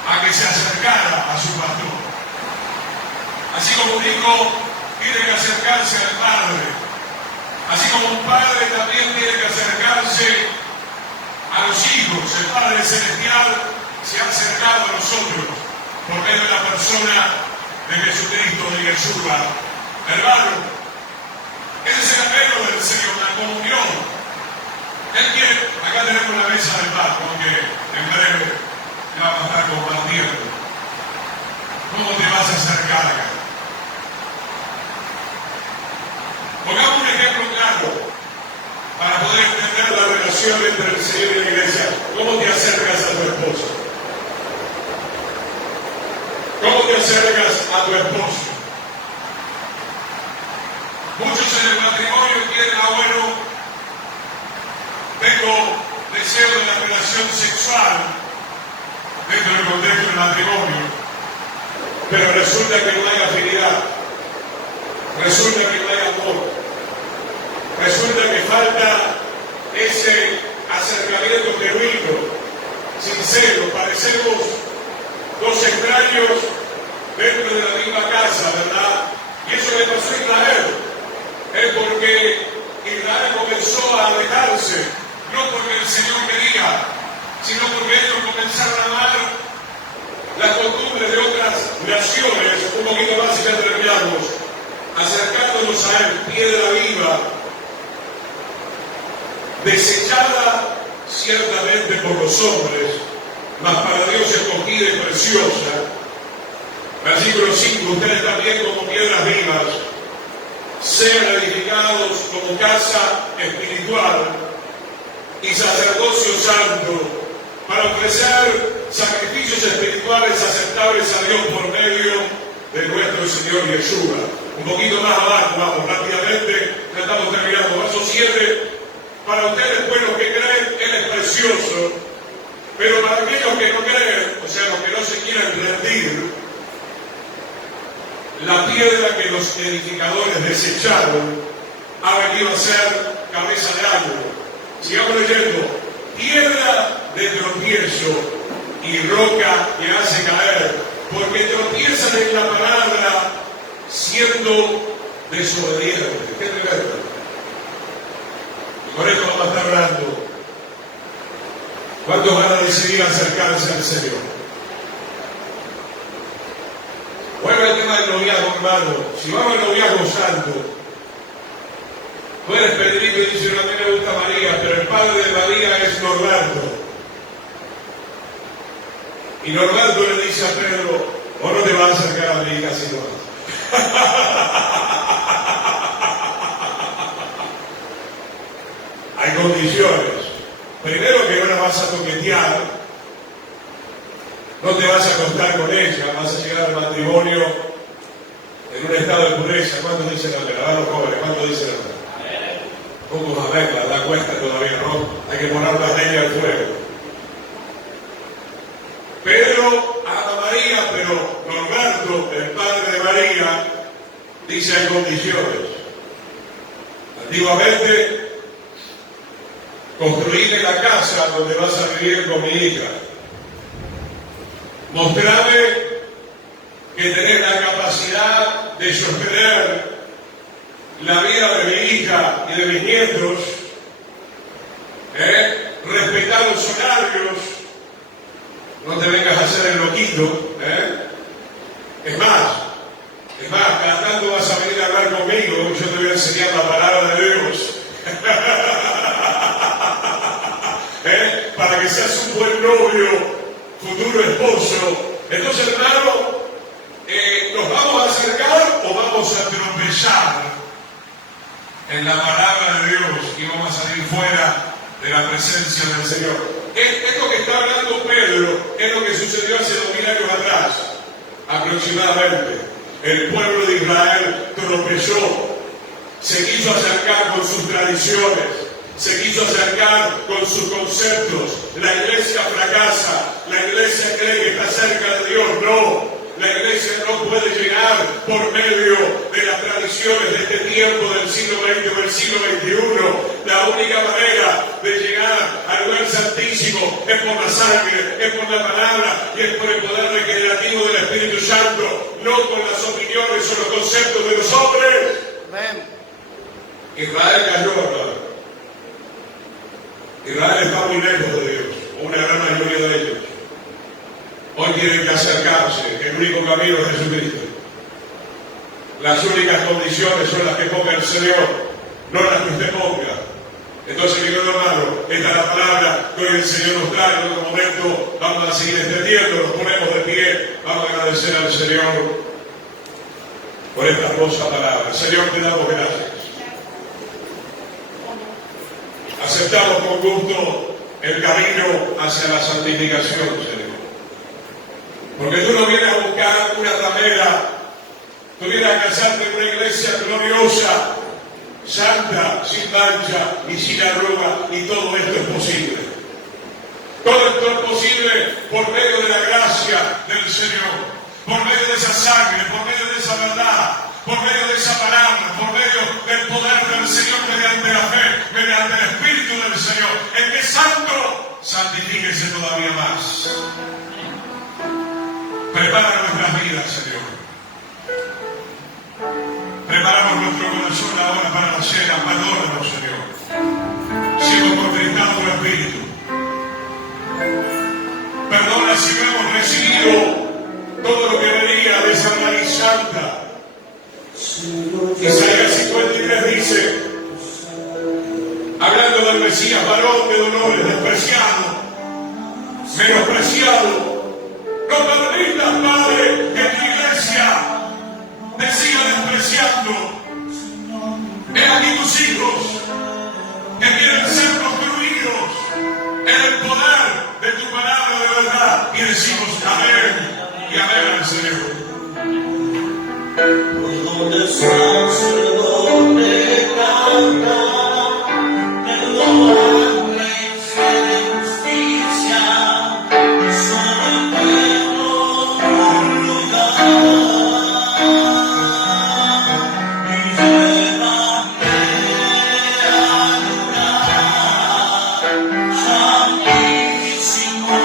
a que se acercara a su pastor. Así como un hijo tiene que acercarse al padre, así como un padre también tiene que acercarse a los hijos. El Padre Celestial se ha acercado a nosotros por medio de la persona de Jesucristo, de Yeshua. Hermano, ese es el apelo del Señor, la comunión. Él quiere, acá tenemos la mesa del Padre, porque en breve le vamos a estar compartiendo. ¿Cómo te vas a acercar acá? Pongamos un ejemplo claro para poder entender la relación entre el Señor y la iglesia. ¿Cómo te acercas a tu esposa? ¿Cómo te acercas a tu esposo? Muchos en el matrimonio quieren, bueno, tengo deseo de la relación sexual dentro del contexto del matrimonio, pero resulta que no hay afinidad, resulta que no hay amor, resulta que falta ese acercamiento genuino, sincero. Parecemos dos extraños dentro de la misma casa, ¿verdad? Y eso le pasó a Israel. Es porque Israel comenzó a alejarse, no porque el Señor quería, sino porque ellos comenzaron a amar las costumbres de otras naciones. Un poquito más y ya terminamos. Acercándonos a Él, piedra viva, desechada ciertamente por los hombres, mas para Dios escogida y preciosa. Versículo 5, ustedes también como piedras vivas, sean edificados como casa espiritual y sacerdocio santo, para ofrecer sacrificios espirituales aceptables a Dios por medio de nuestro Señor Yeshua. Un poquito más abajo, vamos rápidamente, ya estamos terminando. Verso 7, para ustedes, pues los que creen, Él es precioso, pero para aquellos que no creen, o sea, los que no se quieran rendir, la piedra que los edificadores desecharon ha venido a ser cabeza de árbol. Sigamos leyendo. Piedra de tropiezo y roca que hace caer, porque tropiezan en la palabra siendo desobedientes. ¿Qué tremendo? Y con esto vamos a estar hablando. ¿Cuántos van a decidir acercarse al Señor? Bueno, el tema del noviazgo, hermano. Si vamos al noviazgo santo, tú eres Pedrito y dices, a mí me gusta María, pero el padre de María es Norberto. Y Norberto le dice a Pedro, o no te vas a acercar a mí casi no. Hay condiciones. Primero que no la vas a toquetear. No te vas a acostar con ella, vas a llegar al matrimonio en un estado de pureza. ¿Cuántos dicen amén? A ver los jóvenes, ¿cuántos dicen amén? Pocos a verla, da cuesta todavía, ¿no? Hay que poner la leña al fuego. Pedro ama a María, pero Norberto, el padre de María, dice hay condiciones. Antiguamente, construirle la casa donde vas a vivir con mi hija. Mostrame que tenés la capacidad de sostener la vida de mi hija y de mis nietos, respetar los horarios, no te vengas a hacer el loquito, es más, cada tanto vas a venir a hablar conmigo, yo te voy a enseñar la palabra de Dios, para que seas un buen novio, futuro esposo. Entonces, hermano, ¿nos vamos a acercar o vamos a tropezar en la palabra de Dios y vamos a salir fuera de la presencia del Señor? Esto que está hablando Pedro es lo que sucedió hace 2000 años atrás, aproximadamente. El pueblo de Israel tropezó, se quiso acercar con sus tradiciones, se quiso acercar con sus conceptos. La iglesia fracasa, la iglesia cree que está cerca de Dios. No, la iglesia no puede llegar por medio de las tradiciones de este tiempo. tiempo del siglo XX o del siglo XXI, la única manera de llegar al lugar santísimo es por la sangre, es por la palabra y es por el poder regenerativo del Espíritu Santo, no con las opiniones o los conceptos de los hombres. Amén. Israel cayó, hermano. Israel está muy lejos de Dios, una gran mayoría de ellos. Hoy tienen que acercarse, el único camino es Jesucristo. Las únicas condiciones son las que ponga el Señor, no las que usted ponga. Entonces, mi querido hermano, esta es la palabra que hoy el Señor nos trae. En otro momento vamos a seguir extendiendo, nos ponemos de pie, vamos a agradecer al Señor por esta hermosa palabra. Señor, te damos gracias. Aceptamos con gusto el camino hacia la santificación, Señor. Porque tú no vienes a buscar una ramera, tú vienes a casarte en una iglesia gloriosa, santa, sin mancha y sin arruga, y todo esto es posible. Todo esto es posible por medio de la gracia del Señor, por medio de esa sangre, por medio de esa verdad, por medio de esa palabra, por medio del poder del Señor mediante la fe, mediante el Espíritu del Señor. El que es santo, santifíquese todavía más. Prepara nuestras vidas, Señor. Preparamos nuestro corazón ahora para la cena. Perdónanos, Señor. Si hemos contristado tu Espíritu. Perdona si no hemos recibido todo lo que venía de esa raíz santa. Isaías 53 dice, hablando del Mesías, varón de dolores, despreciado, menospreciado. No permitas, Padre, que tu iglesia te siga despreciando. He aquí tus hijos que quieren ser construidos en el poder de tu palabra de verdad. Y decimos amén y amén al Señor. Por donde sacerdote canta, en lo alto de justicia, sobre el pueblo un lugar, y llévame al lugar santísimo,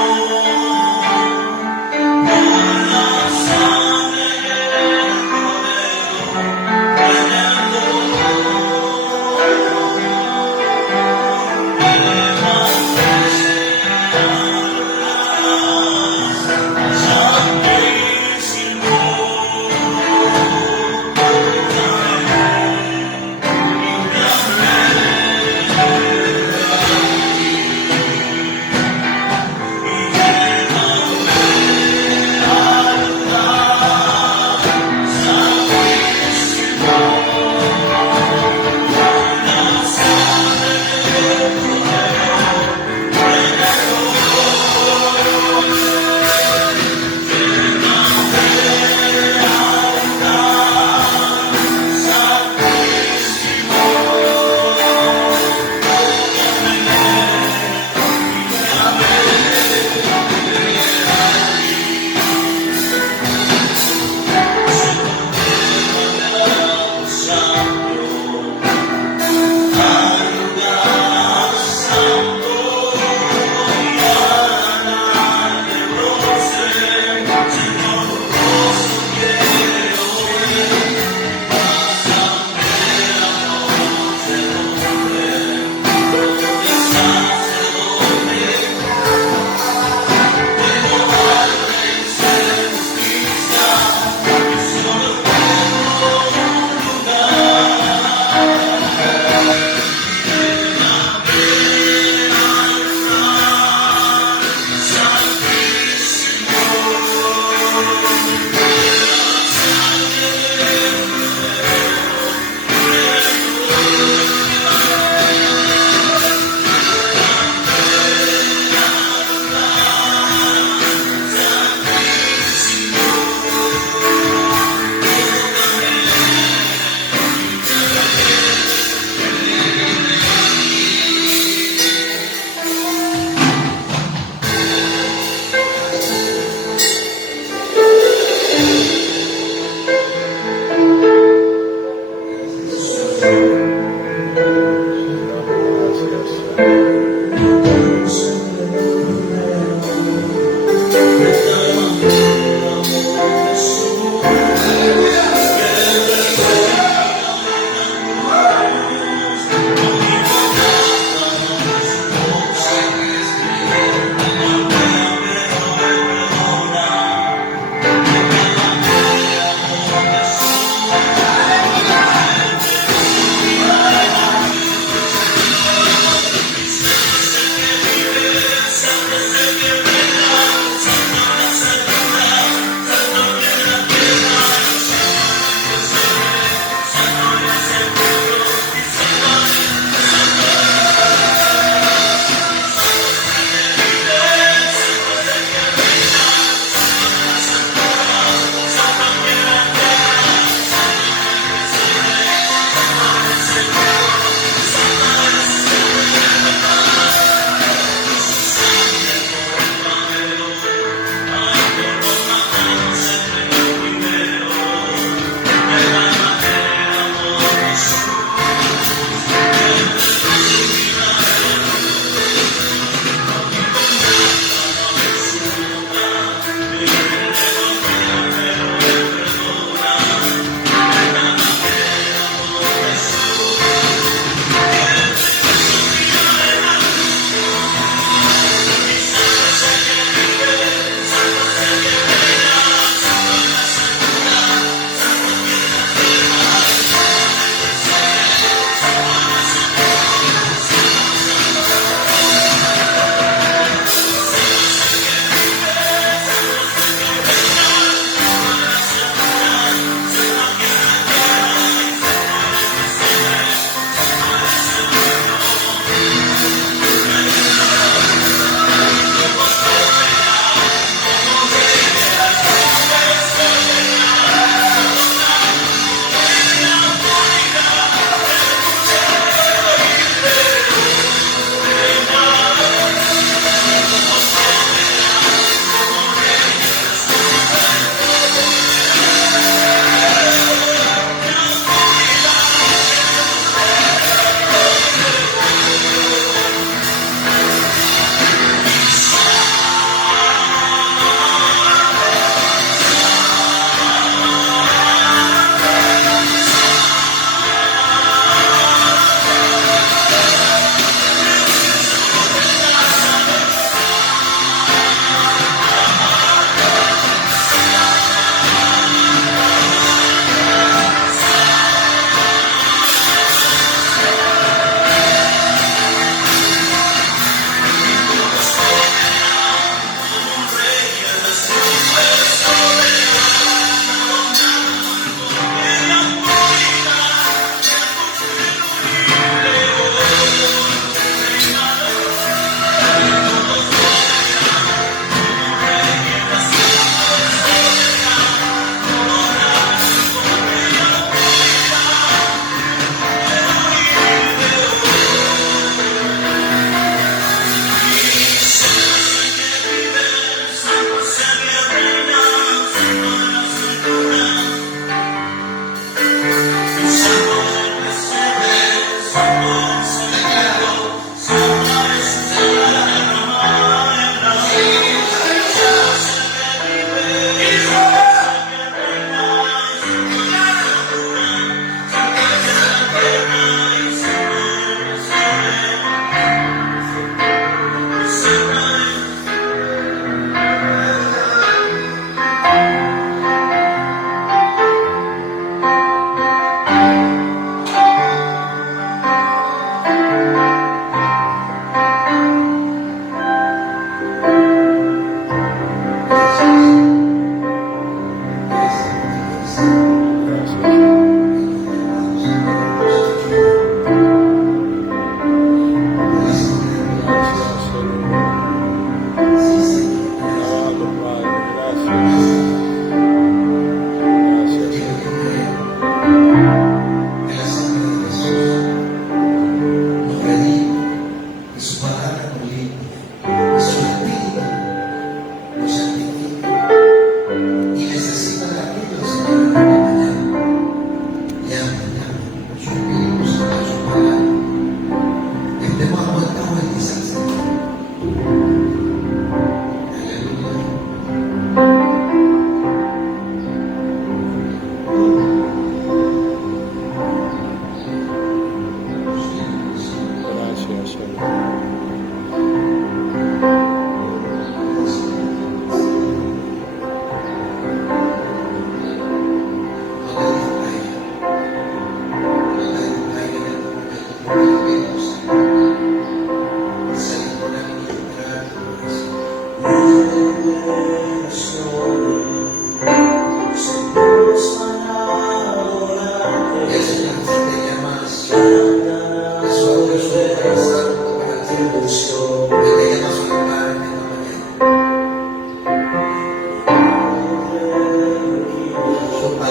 por la sangre del Cordero. Santísimo.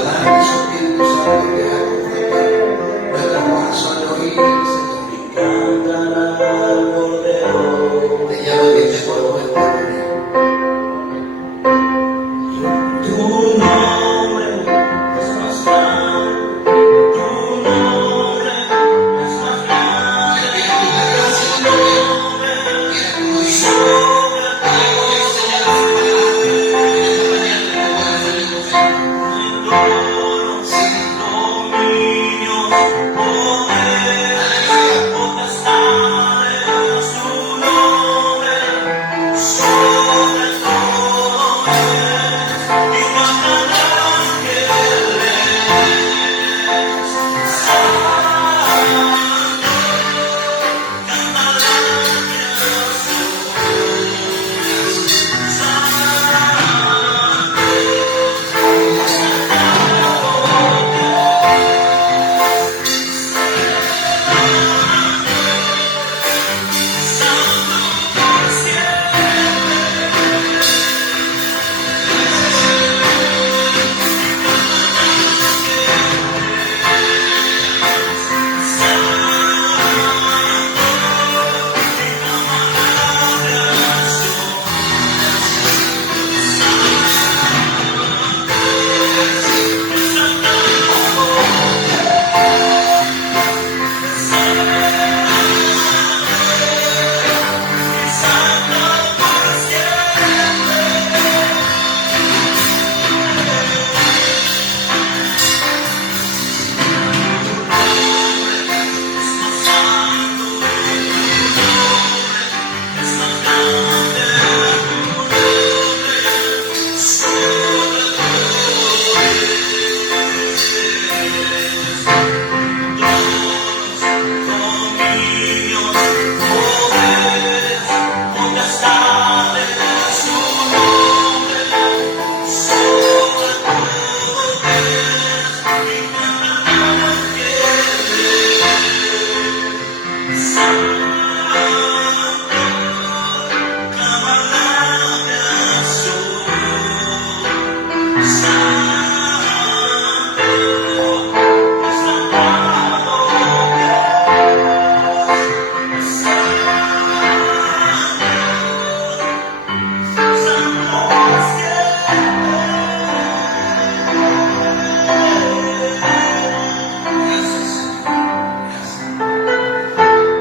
dar a su Espíritu Santo que haga confortar nuestro corazón de oír, Señor. Cantará al Cordero. Te llamo que te puedo entender. Tu nombre es más grande, tu nombre es más grande, Espíritu de gracia y de poder, quiera como dice, sobre quiera enseñar su palabra, en esta mañana no puede salir con tronos, sí. dominios, poder, potestades, tu nombre sobre todo es, y cantarán que Él es santo, cantarán que Jesús es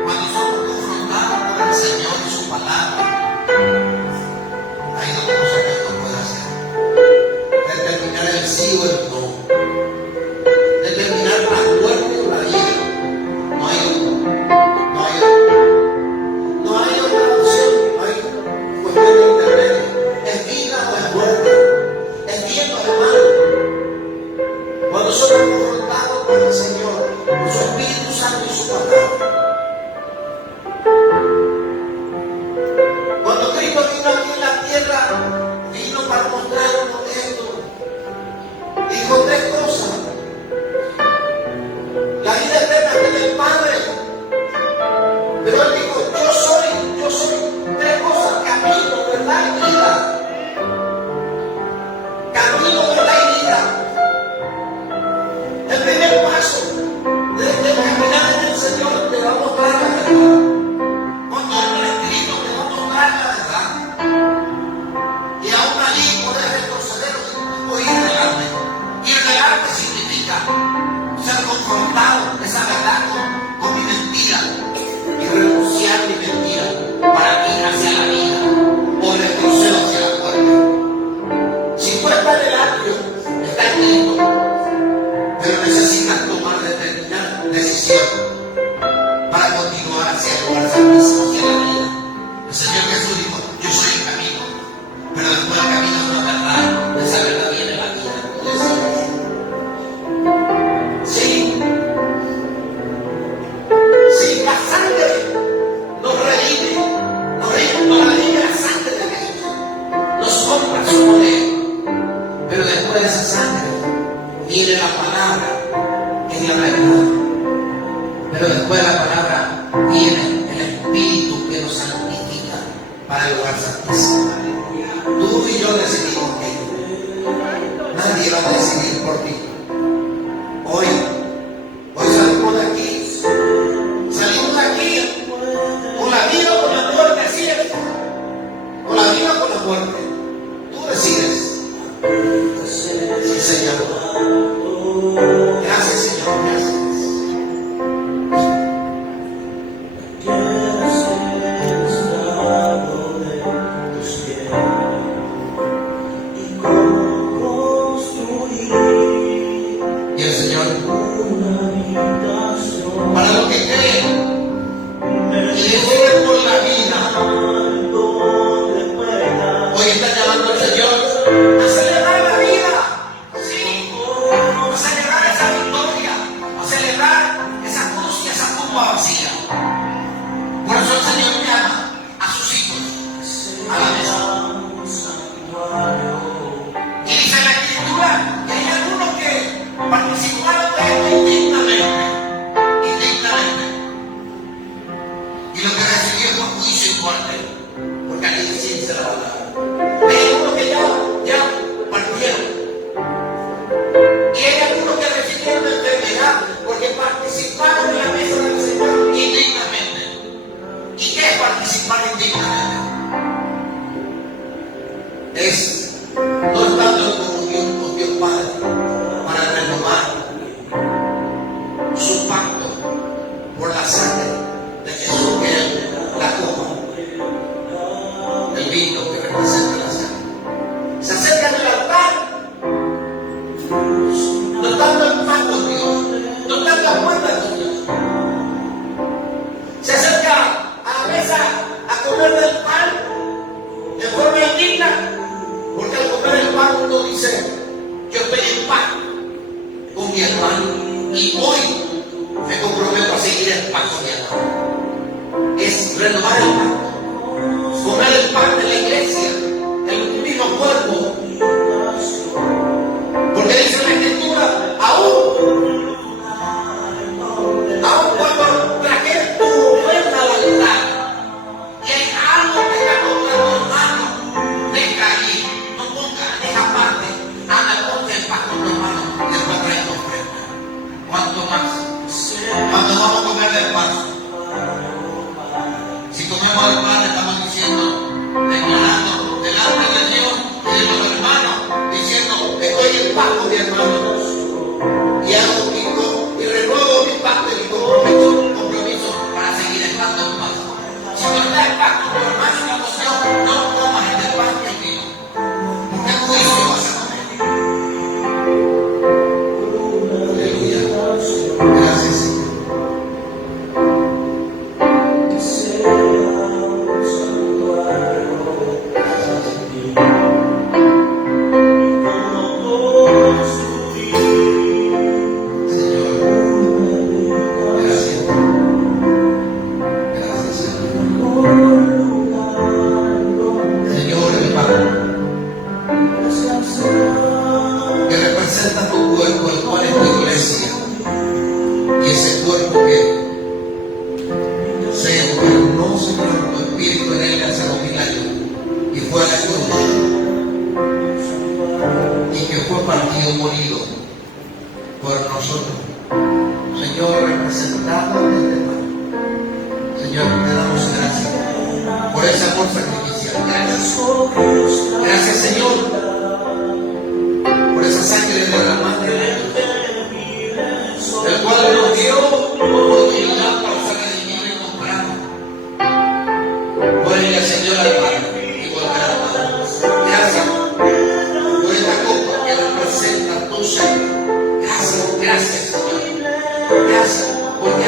Cuando somos confrontados por el Señor y su palabra, hay dos cosas que esto puede hacer: determinar el sí o el no, determinar la muerte o la vida. No hay otra, no hay otra, no hay otra opción, no hay cuestión de intermedio. Es vida o es muerte, es bien o es mal. Cuando somos confrontados por el Señor, por su Espíritu Santo y su palabra. Cuando Cristo vino aquí en la tierra, vino para mostrarnos esto. Dijo tres cosas: la vida eterna tiene el Padre. Pero Él dijo: yo soy tres cosas: camino, verdad y vida. Camino, verdad y vida. El primer paso de caminar en el Señor te va a mostrar la verdad. Cuando el Espíritu te va a mostrar la verdad, y aún allí poder retroceder o ir delante. Ir delante significa ser confrontado esa verdad con mi mentira y renunciar mi mentira para ir hacia la vida o retrocedo hacia la muerte. Si tú estás en el atrio, estás en Cristo, pero necesitas tomar determinada decisión para continuar hacia el lugar santísimo, hacia la vida. El Señor Jesús dijo: yo soy el camino, pero después el camino es la verdad. De esa verdad viene la vida. Sí, sí, la sangre nos redime la sangre de Jesús, nos compra su poder, pero después de esa sangre viene la palabra, que es la verdad. Pero después de la palabra viene el Espíritu que nos santifica para el lugar santísimo. Tú y yo decidimos que nadie va a decidir por ti. para los que creen y deciden por la vida. Hoy está llamando al Señor a celebrar la vida, sí, a celebrar esa victoria, a celebrar esa cruz y esa tumba vacía. Por eso el Señor llama a sus hijos a la mesa. Y dice la Escritura que hay algunos que participaron de esto indignamente. Y lo que recibió fue juicio y muerte, porque aquí sí se la va a dar. Hay algunos que ya partieron. Y hay algunos que recibieron enfermedad porque participaron en la mesa del Señor indignamente. ¿Y qué es participar indignamente? Es no estando en comunión con Dios Padre para renovar su pacto por la sangre de Jesús, que Él la coma, el vino que representa la sangre. Se acercan al altar, no estando en paz con Dios, no estando a cuenta con Dios. Se acerca a la mesa a comer del pan de forma indigna, porque al comer el pan uno dice: yo estoy en paz con mi hermano y hoy me comprometo a seguir en paz con mi hermano. Es renovar el pacto, comer el pan de la iglesia, el mismo cuerpo. Porque dice la Escritura: aún cuando trajeres tu ofrenda al altar y hay algo que está contra tu hermano, deja ahí, no ponga, deja aparte, anda, ponte en paz con tu hermano y después trae tu ofrenda. ¿Cuánto más? Cuando vamos a comer del pan, si comemos el pan, estamos diciendo, declarando delante de Dios y de los hermanos, diciendo: estoy en paz con mi hermano y hago y renuevo mi pacto y mi compromiso para seguir estando en paz. Si no estás en paz con tu hermano y con Dios, no comas este pan que es mío, porque el juicio vas a comer. Aleluya. Gracias, Señor. Que representa tu cuerpo, el cual es tu iglesia, y ese cuerpo que se encarnó, Señor, tu espíritu en él hace 2000 años y fue a la cruz y que fue partido, morido por nosotros. Señor, representado en este pan, Señor, te damos gracias por ese amor sacrificial. Gracias, Señor, por esa sangre derramada, el cual nos dio oportunidad para ser redimido y comprado. Por ella, Señor, al Padre y volver al Padre. Gracias por esta copa que representa tu sangre. Gracias, Señor. Gracias porque